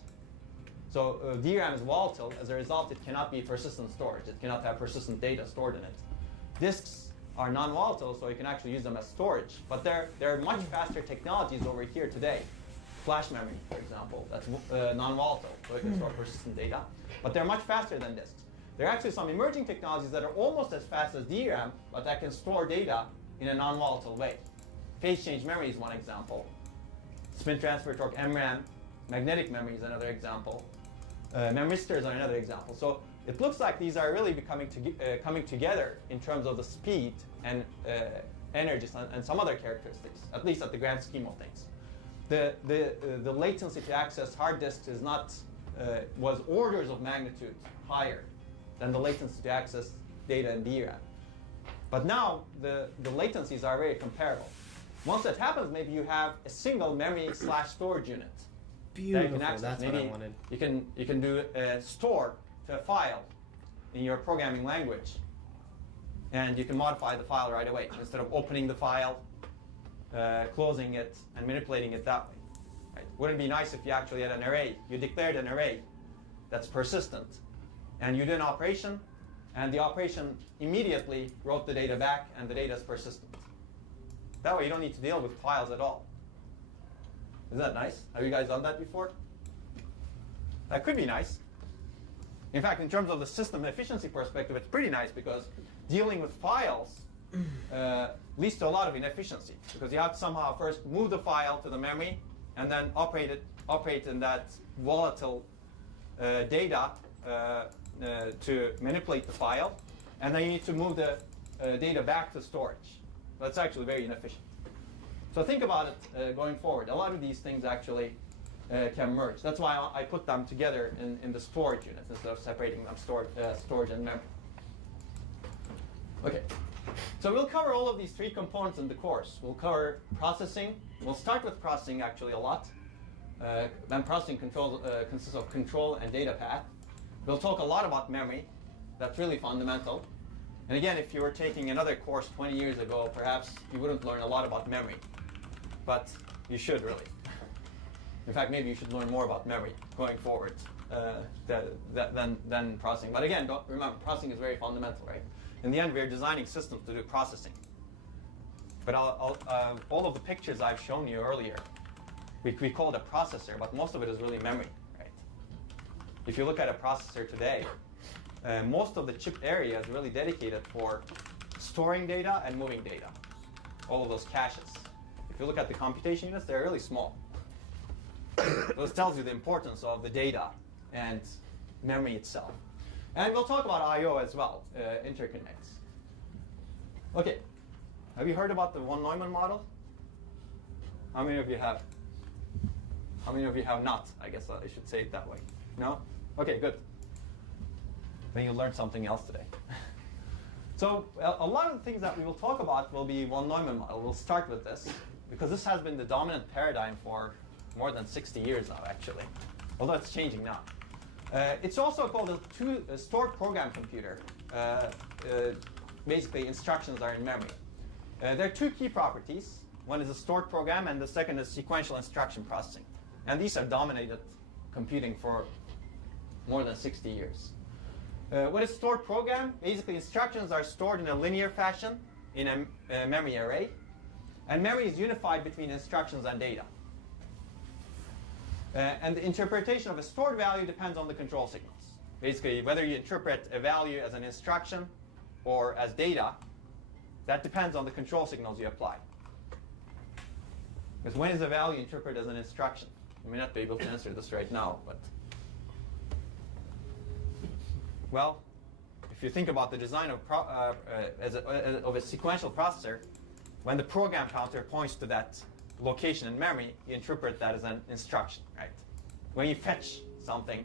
So DRAM is volatile. As a result, it cannot be persistent storage. It cannot have persistent data stored in it. Disks are non-volatile, so you can actually use them as storage. But there are much faster technologies over here today. Flash memory, for example, that's non-volatile, so it can store persistent data. But they're much faster than disks. There are actually some emerging technologies that are almost as fast as DRAM, but that can store data in a non-volatile way. Phase change memory is one example. Spin transfer torque, MRAM, magnetic memory is another example. Memristors are another example. So it looks like these are really coming together in terms of the speed and energy and some other characteristics, at least at the grand scheme of things. The latency to access hard disks was orders of magnitude higher than the latency to access data in DRAM. But now the latencies are very comparable. Once that happens, maybe you have a single memory/storage unit. Beautiful. That you can access. That's maybe what I wanted. You can do a store to a file in your programming language, and you can modify the file right away instead of opening the file, closing it, and manipulating it that way. Right? Wouldn't it be nice if you actually had an array? You declared an array that's persistent, and you did an operation, and the operation immediately wrote the data back, and the data is persistent. That way you don't need to deal with files at all. Isn't that nice? Have you guys done that before? That could be nice. In fact, in terms of the system efficiency perspective, it's pretty nice because dealing with files leads to a lot of inefficiency, because you have to somehow first move the file to the memory and then operate in that volatile data to manipulate the file, and then you need to move the data back to storage. That's actually very inefficient. So think about it going forward. A lot of these things actually can merge. That's why I put them together in the storage units instead of separating them storage and memory. Okay, so we'll cover all of these three components in the course. We'll cover processing. We'll start with processing actually a lot. Then processing consists of control and data path. We'll talk a lot about memory. That's really fundamental. And again, if you were taking another course 20 years ago, perhaps you wouldn't learn a lot about memory. But you should really. In fact, maybe you should learn more about memory going forward than processing. But again, don't remember, processing is very fundamental, right? In the end, we're designing systems to do processing. But all of the pictures I've shown you earlier, we call it a processor, but most of it is really memory, right? If you look at a processor today, most of the chip area is really dedicated for storing data and moving data, all of those caches. If you look at the computation units, they're really small. This tells you the importance of the data and memory itself. And we'll talk about I/O as well, interconnects. Okay, have you heard about the von Neumann model? How many of you have? How many of you have not? I guess I should say it that way. No? Okay, good. Then you learned something else today. So a lot of the things that we will talk about will be von Neumann model. We'll start with this, because this has been the dominant paradigm for more than 60 years now, actually, although it's changing now. It's also called a stored program computer. Basically, instructions are in memory. There are two key properties. One is a stored program, and the second is sequential instruction processing. And these have dominated computing for more than 60 years. What is stored program? Basically, instructions are stored in a linear fashion in a memory array. And memory is unified between instructions and data. And the interpretation of a stored value depends on the control signals. Basically, whether you interpret a value as an instruction or as data, that depends on the control signals you apply. Because when is a value interpreted as an instruction? I may not be able to answer this right now, but... Well, if you think about the design of, of a sequential processor, when the program counter points to that location in memory, you interpret that as an instruction, right? When you fetch something,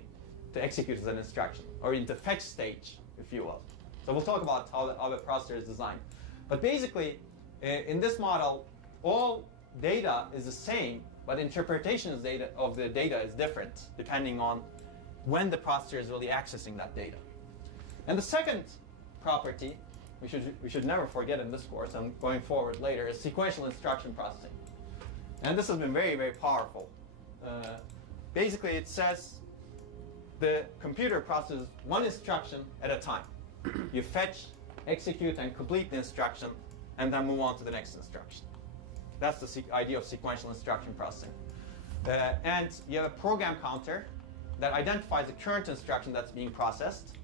to execute as an instruction, or in the fetch stage, if you will. So we'll talk about how the processor is designed. But basically, in this model, all data is the same, but interpretation of the data is different depending on when the processor is really accessing that data. And the second property, we should never forget in this course and going forward later, is sequential instruction processing. And this has been very, very powerful. Basically, it says the computer processes one instruction at a time. You fetch, execute, and complete the instruction, and then move on to the next instruction. That's the idea of sequential instruction processing. And you have a program counter that identifies the current instruction that's being processed.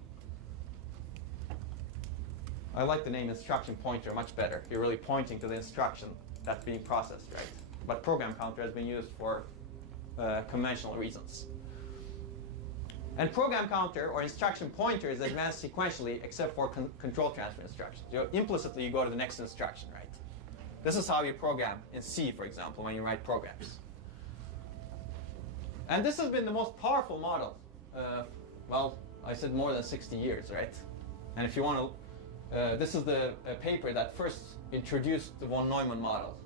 I like the name instruction pointer much better. You're really pointing to the instruction that's being processed, right? But program counter has been used for conventional reasons. And program counter or instruction pointer is advanced sequentially except for control transfer instructions. Implicitly, you go to the next instruction, right? This is how you program in C, for example, when you write programs. And this has been the most powerful model. Well, I said more than 60 years, right? And if you want to, this is the paper that first introduced the von Neumann model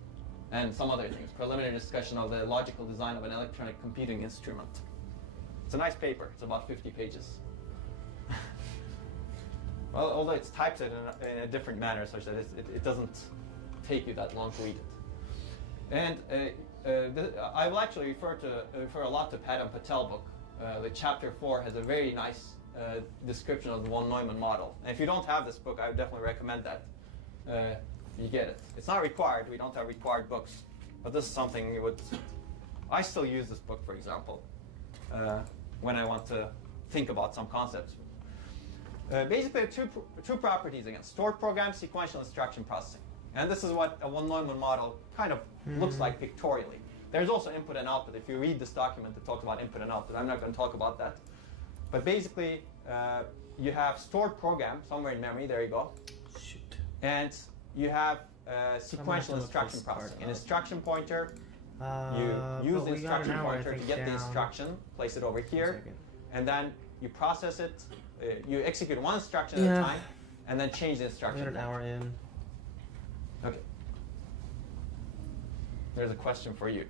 and some other things, preliminary discussion of the logical design of an electronic computing instrument. It's a nice paper. It's about 50 pages. Well, although it's typed in a different manner such that it doesn't take you that long to read it. And I will actually refer a lot to Pat and Patel book. The chapter 4 has a very nice description of the von Neumann model. And if you don't have this book, I would definitely recommend that you get it. It's not required. We don't have required books. But this is something you would... I still use this book, for example, when I want to think about some concepts. Basically, two properties again: stored program, sequential instruction processing. And this is what a von Neumann model kind of looks like pictorially. There's also input and output. If you read this document, it talks about input and output. I'm not going to talk about that. But basically, you have stored program somewhere in memory. There you go. Shoot. And you have sequential instruction processing. An instruction pointer, you use the instruction pointer to get the instruction, place it over here, and then you process it. You execute one instruction at a time, and then change the instruction. We got an hour in. Okay. There's a question for you.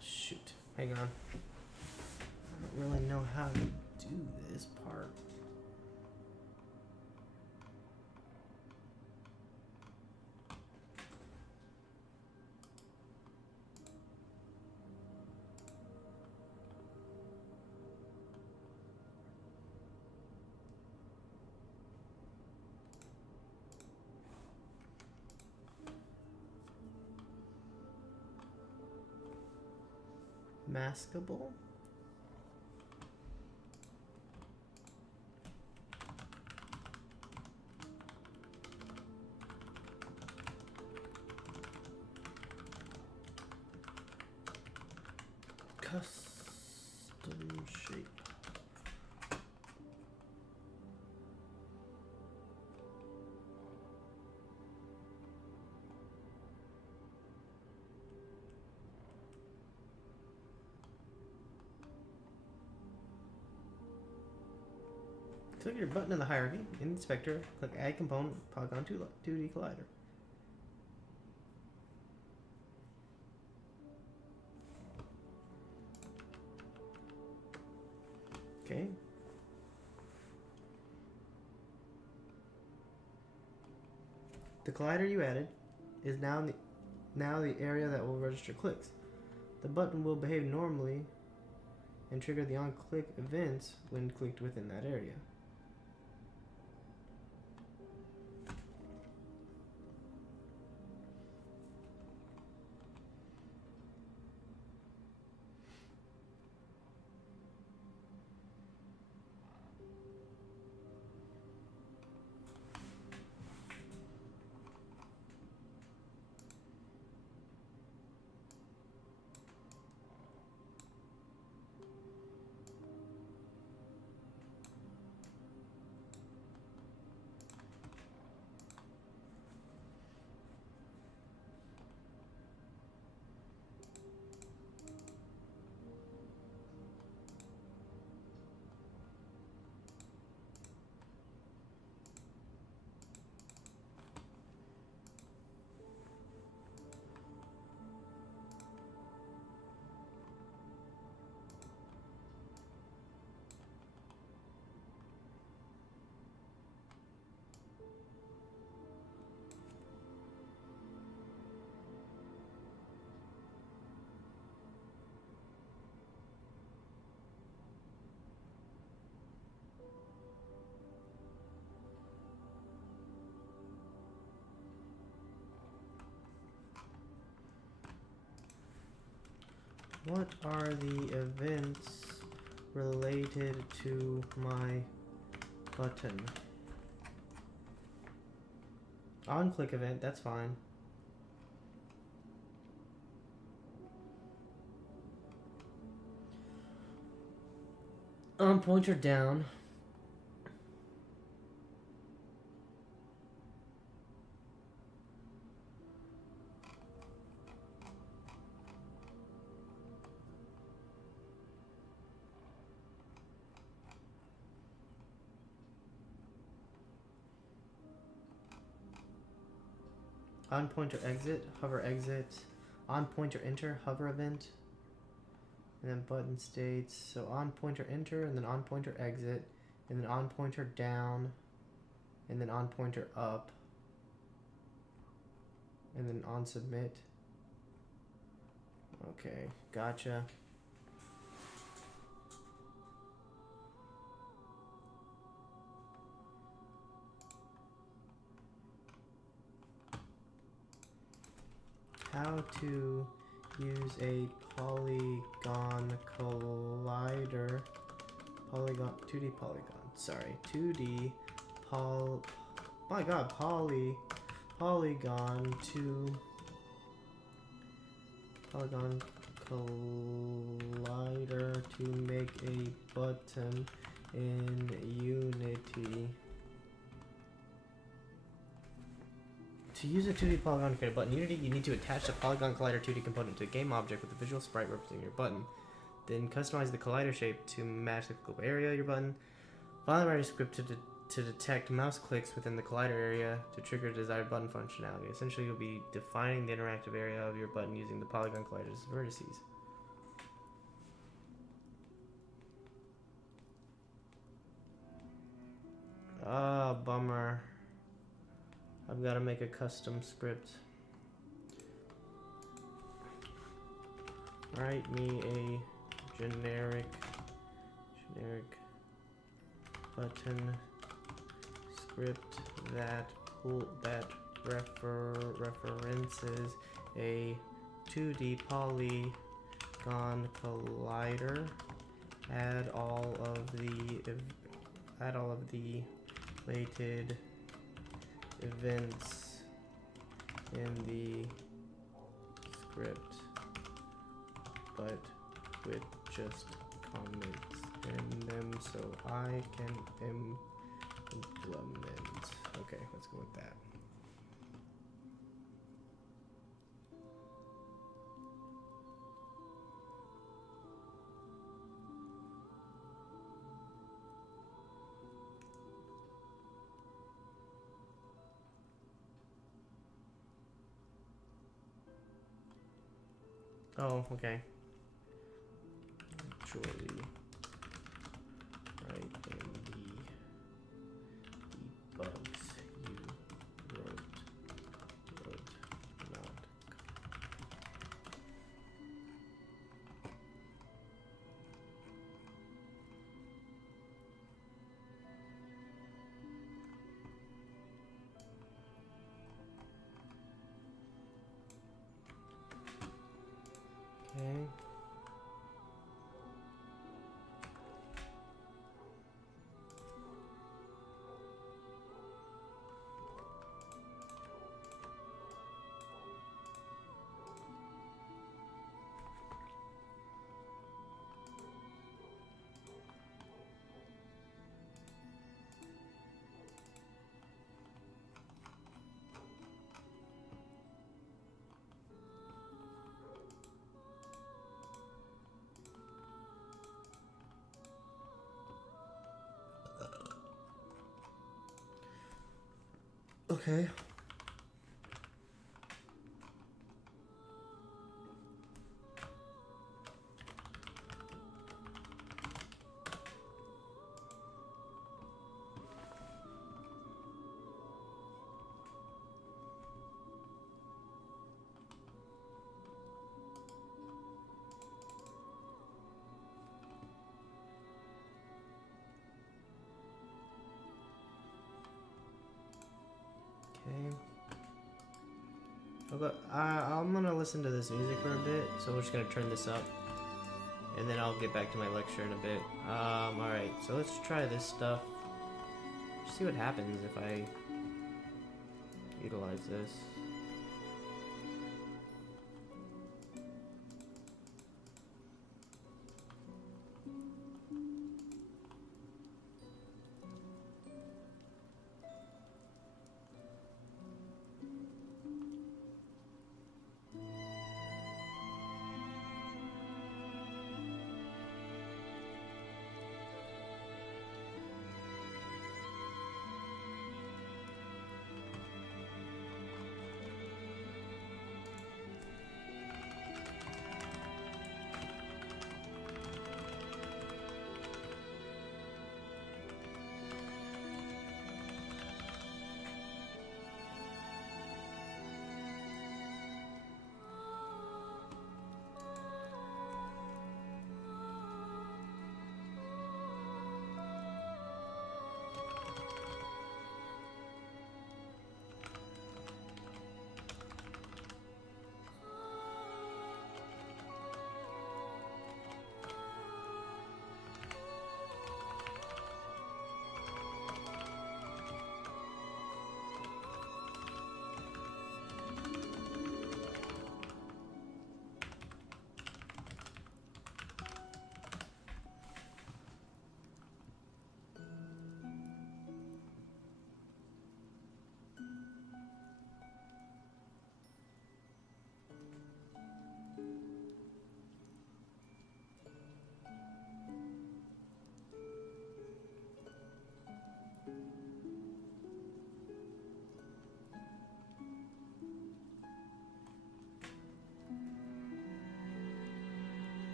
Shoot. Hang on. I don't really know how to do this part. Maskable? Custom shape. Click your button in the hierarchy. In the inspector, click Add Component, Polygon 2D Collider. Okay. The collider you added is now the area that will register clicks. The button will behave normally and trigger the on-click events when clicked within that area. What are the events related to my button? On-click event, that's fine. On pointer down. On pointer exit, hover exit. On pointer enter, hover event. And then button states, so on pointer enter, and then on pointer exit, and then on pointer down, and then on pointer up, and then on submit. Okay, gotcha. How to use a polygon collider, 2D polygon, sorry, 2D my god, polygon collider to make a button in Unity. To use a 2D polygon to create a button in Unity, you need to attach the Polygon Collider 2D component to a game object with a visual sprite representing your button. Then customize the collider shape to match the global area of your button. Finally, write a script to detect mouse clicks within the collider area to trigger desired button functionality. Essentially, you'll be defining the interactive area of your button using the Polygon Collider's vertices. Ah, bummer. I've got to make a custom script. Write me a generic button script that references a 2D polygon collider. Add all of the related events in the script, but with just comments in them so I can implement. Okay, let's go with that. Oh, okay. Actually, right in the debugs you wrote not. Okay. Okay. Okay. I'm gonna listen to this music for a bit, so we're just gonna turn this up. and then I'll get back to my lecture in a bit. Alright, so let's try this stuff. See what happens if I utilize this.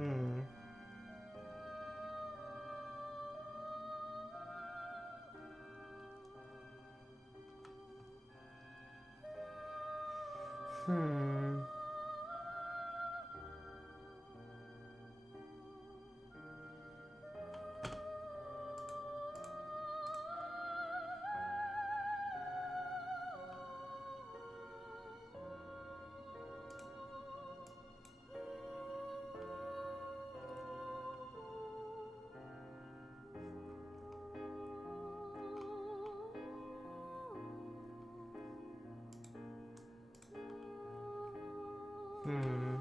Hmm. Hmm. Hmm.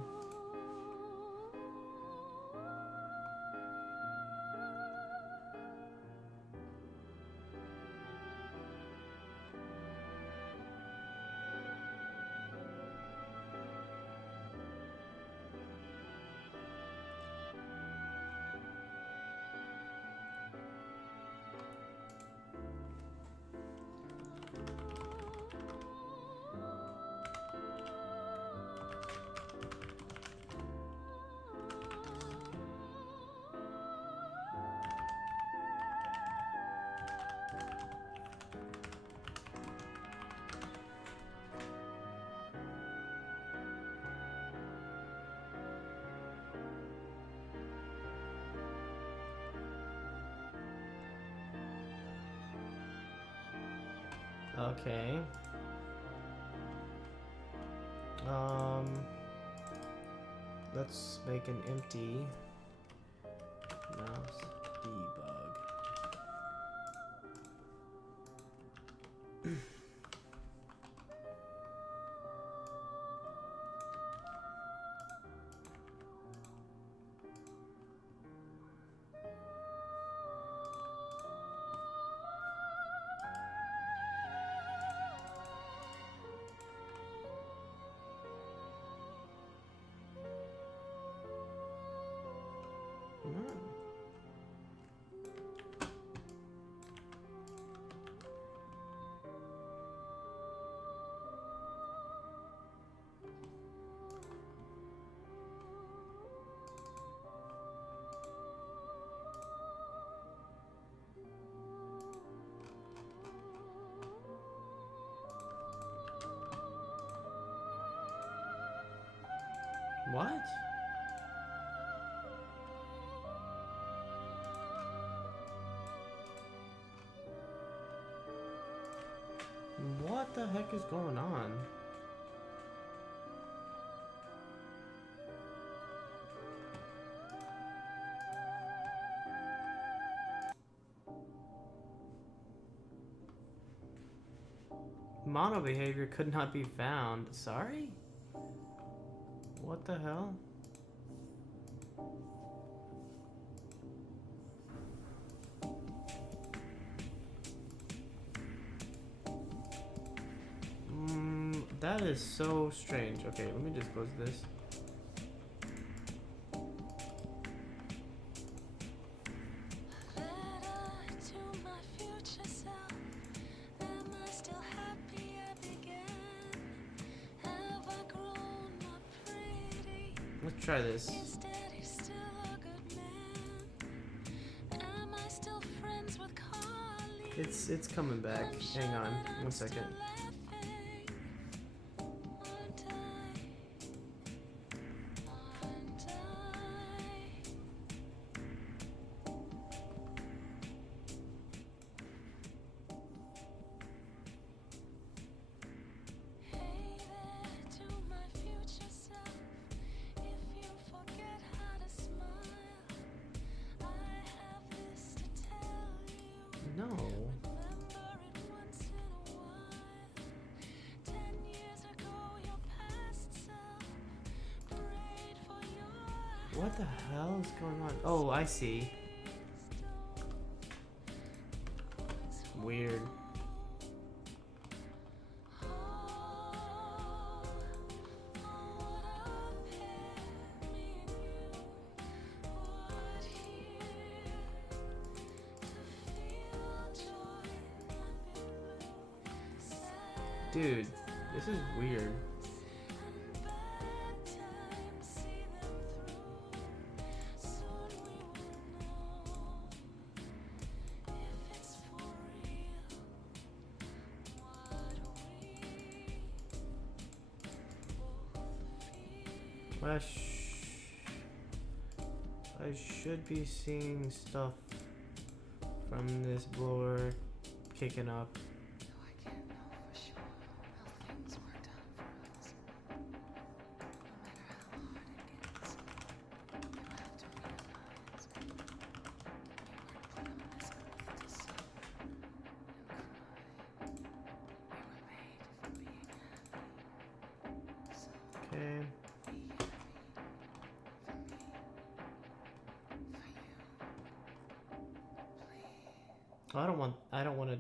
Okay. Let's make an empty mouse debug. What? What the heck is going on? Mono behavior could not be found. Sorry? What the hell? That is so strange. Okay, let me just close this. Let's try this. It's coming back. Hang on, 1 second. No. What the hell is going on? Oh, I see. Weird. Dude, this is weird. I should be seeing stuff from this blower kicking up. Okay. I don't want to.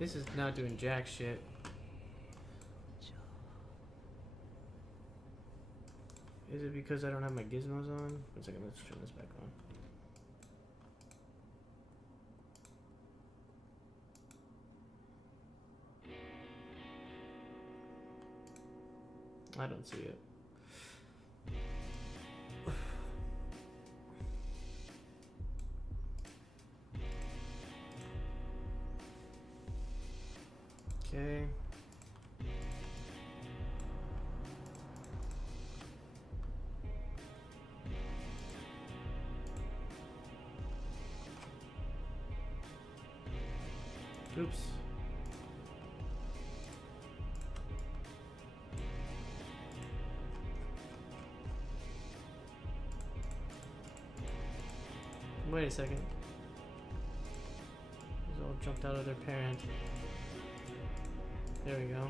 This is not doing jack shit. Is it because I don't have my gizmos on? 1 second, let's turn this back on. I don't see it. Okay. Oops. Wait a second. These all jumped out of their parent. There we go.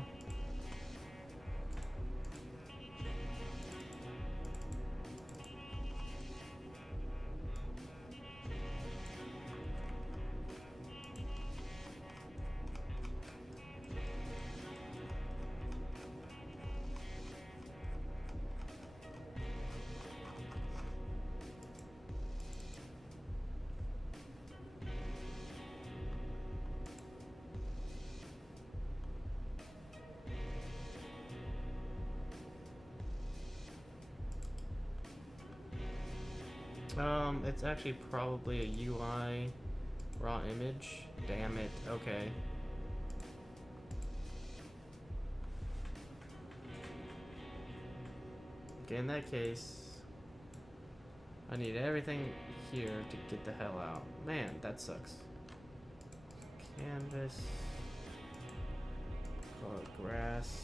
It's actually probably a UI raw image. Damn it. Okay. Okay, in that case, I need everything here to get the hell out. Man, that sucks. Canvas. Call it grass.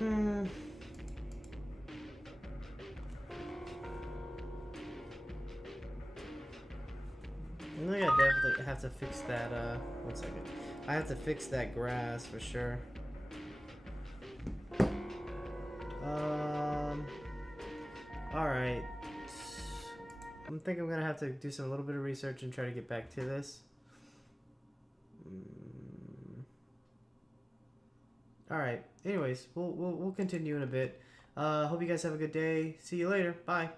I think I definitely have to fix that, one second. I have to fix that grass for sure. Alright. I think I'm gonna have to do a little bit of research and try to get back to this. Alright. Anyways, we'll continue in a bit. Hope you guys have a good day. See you later. Bye.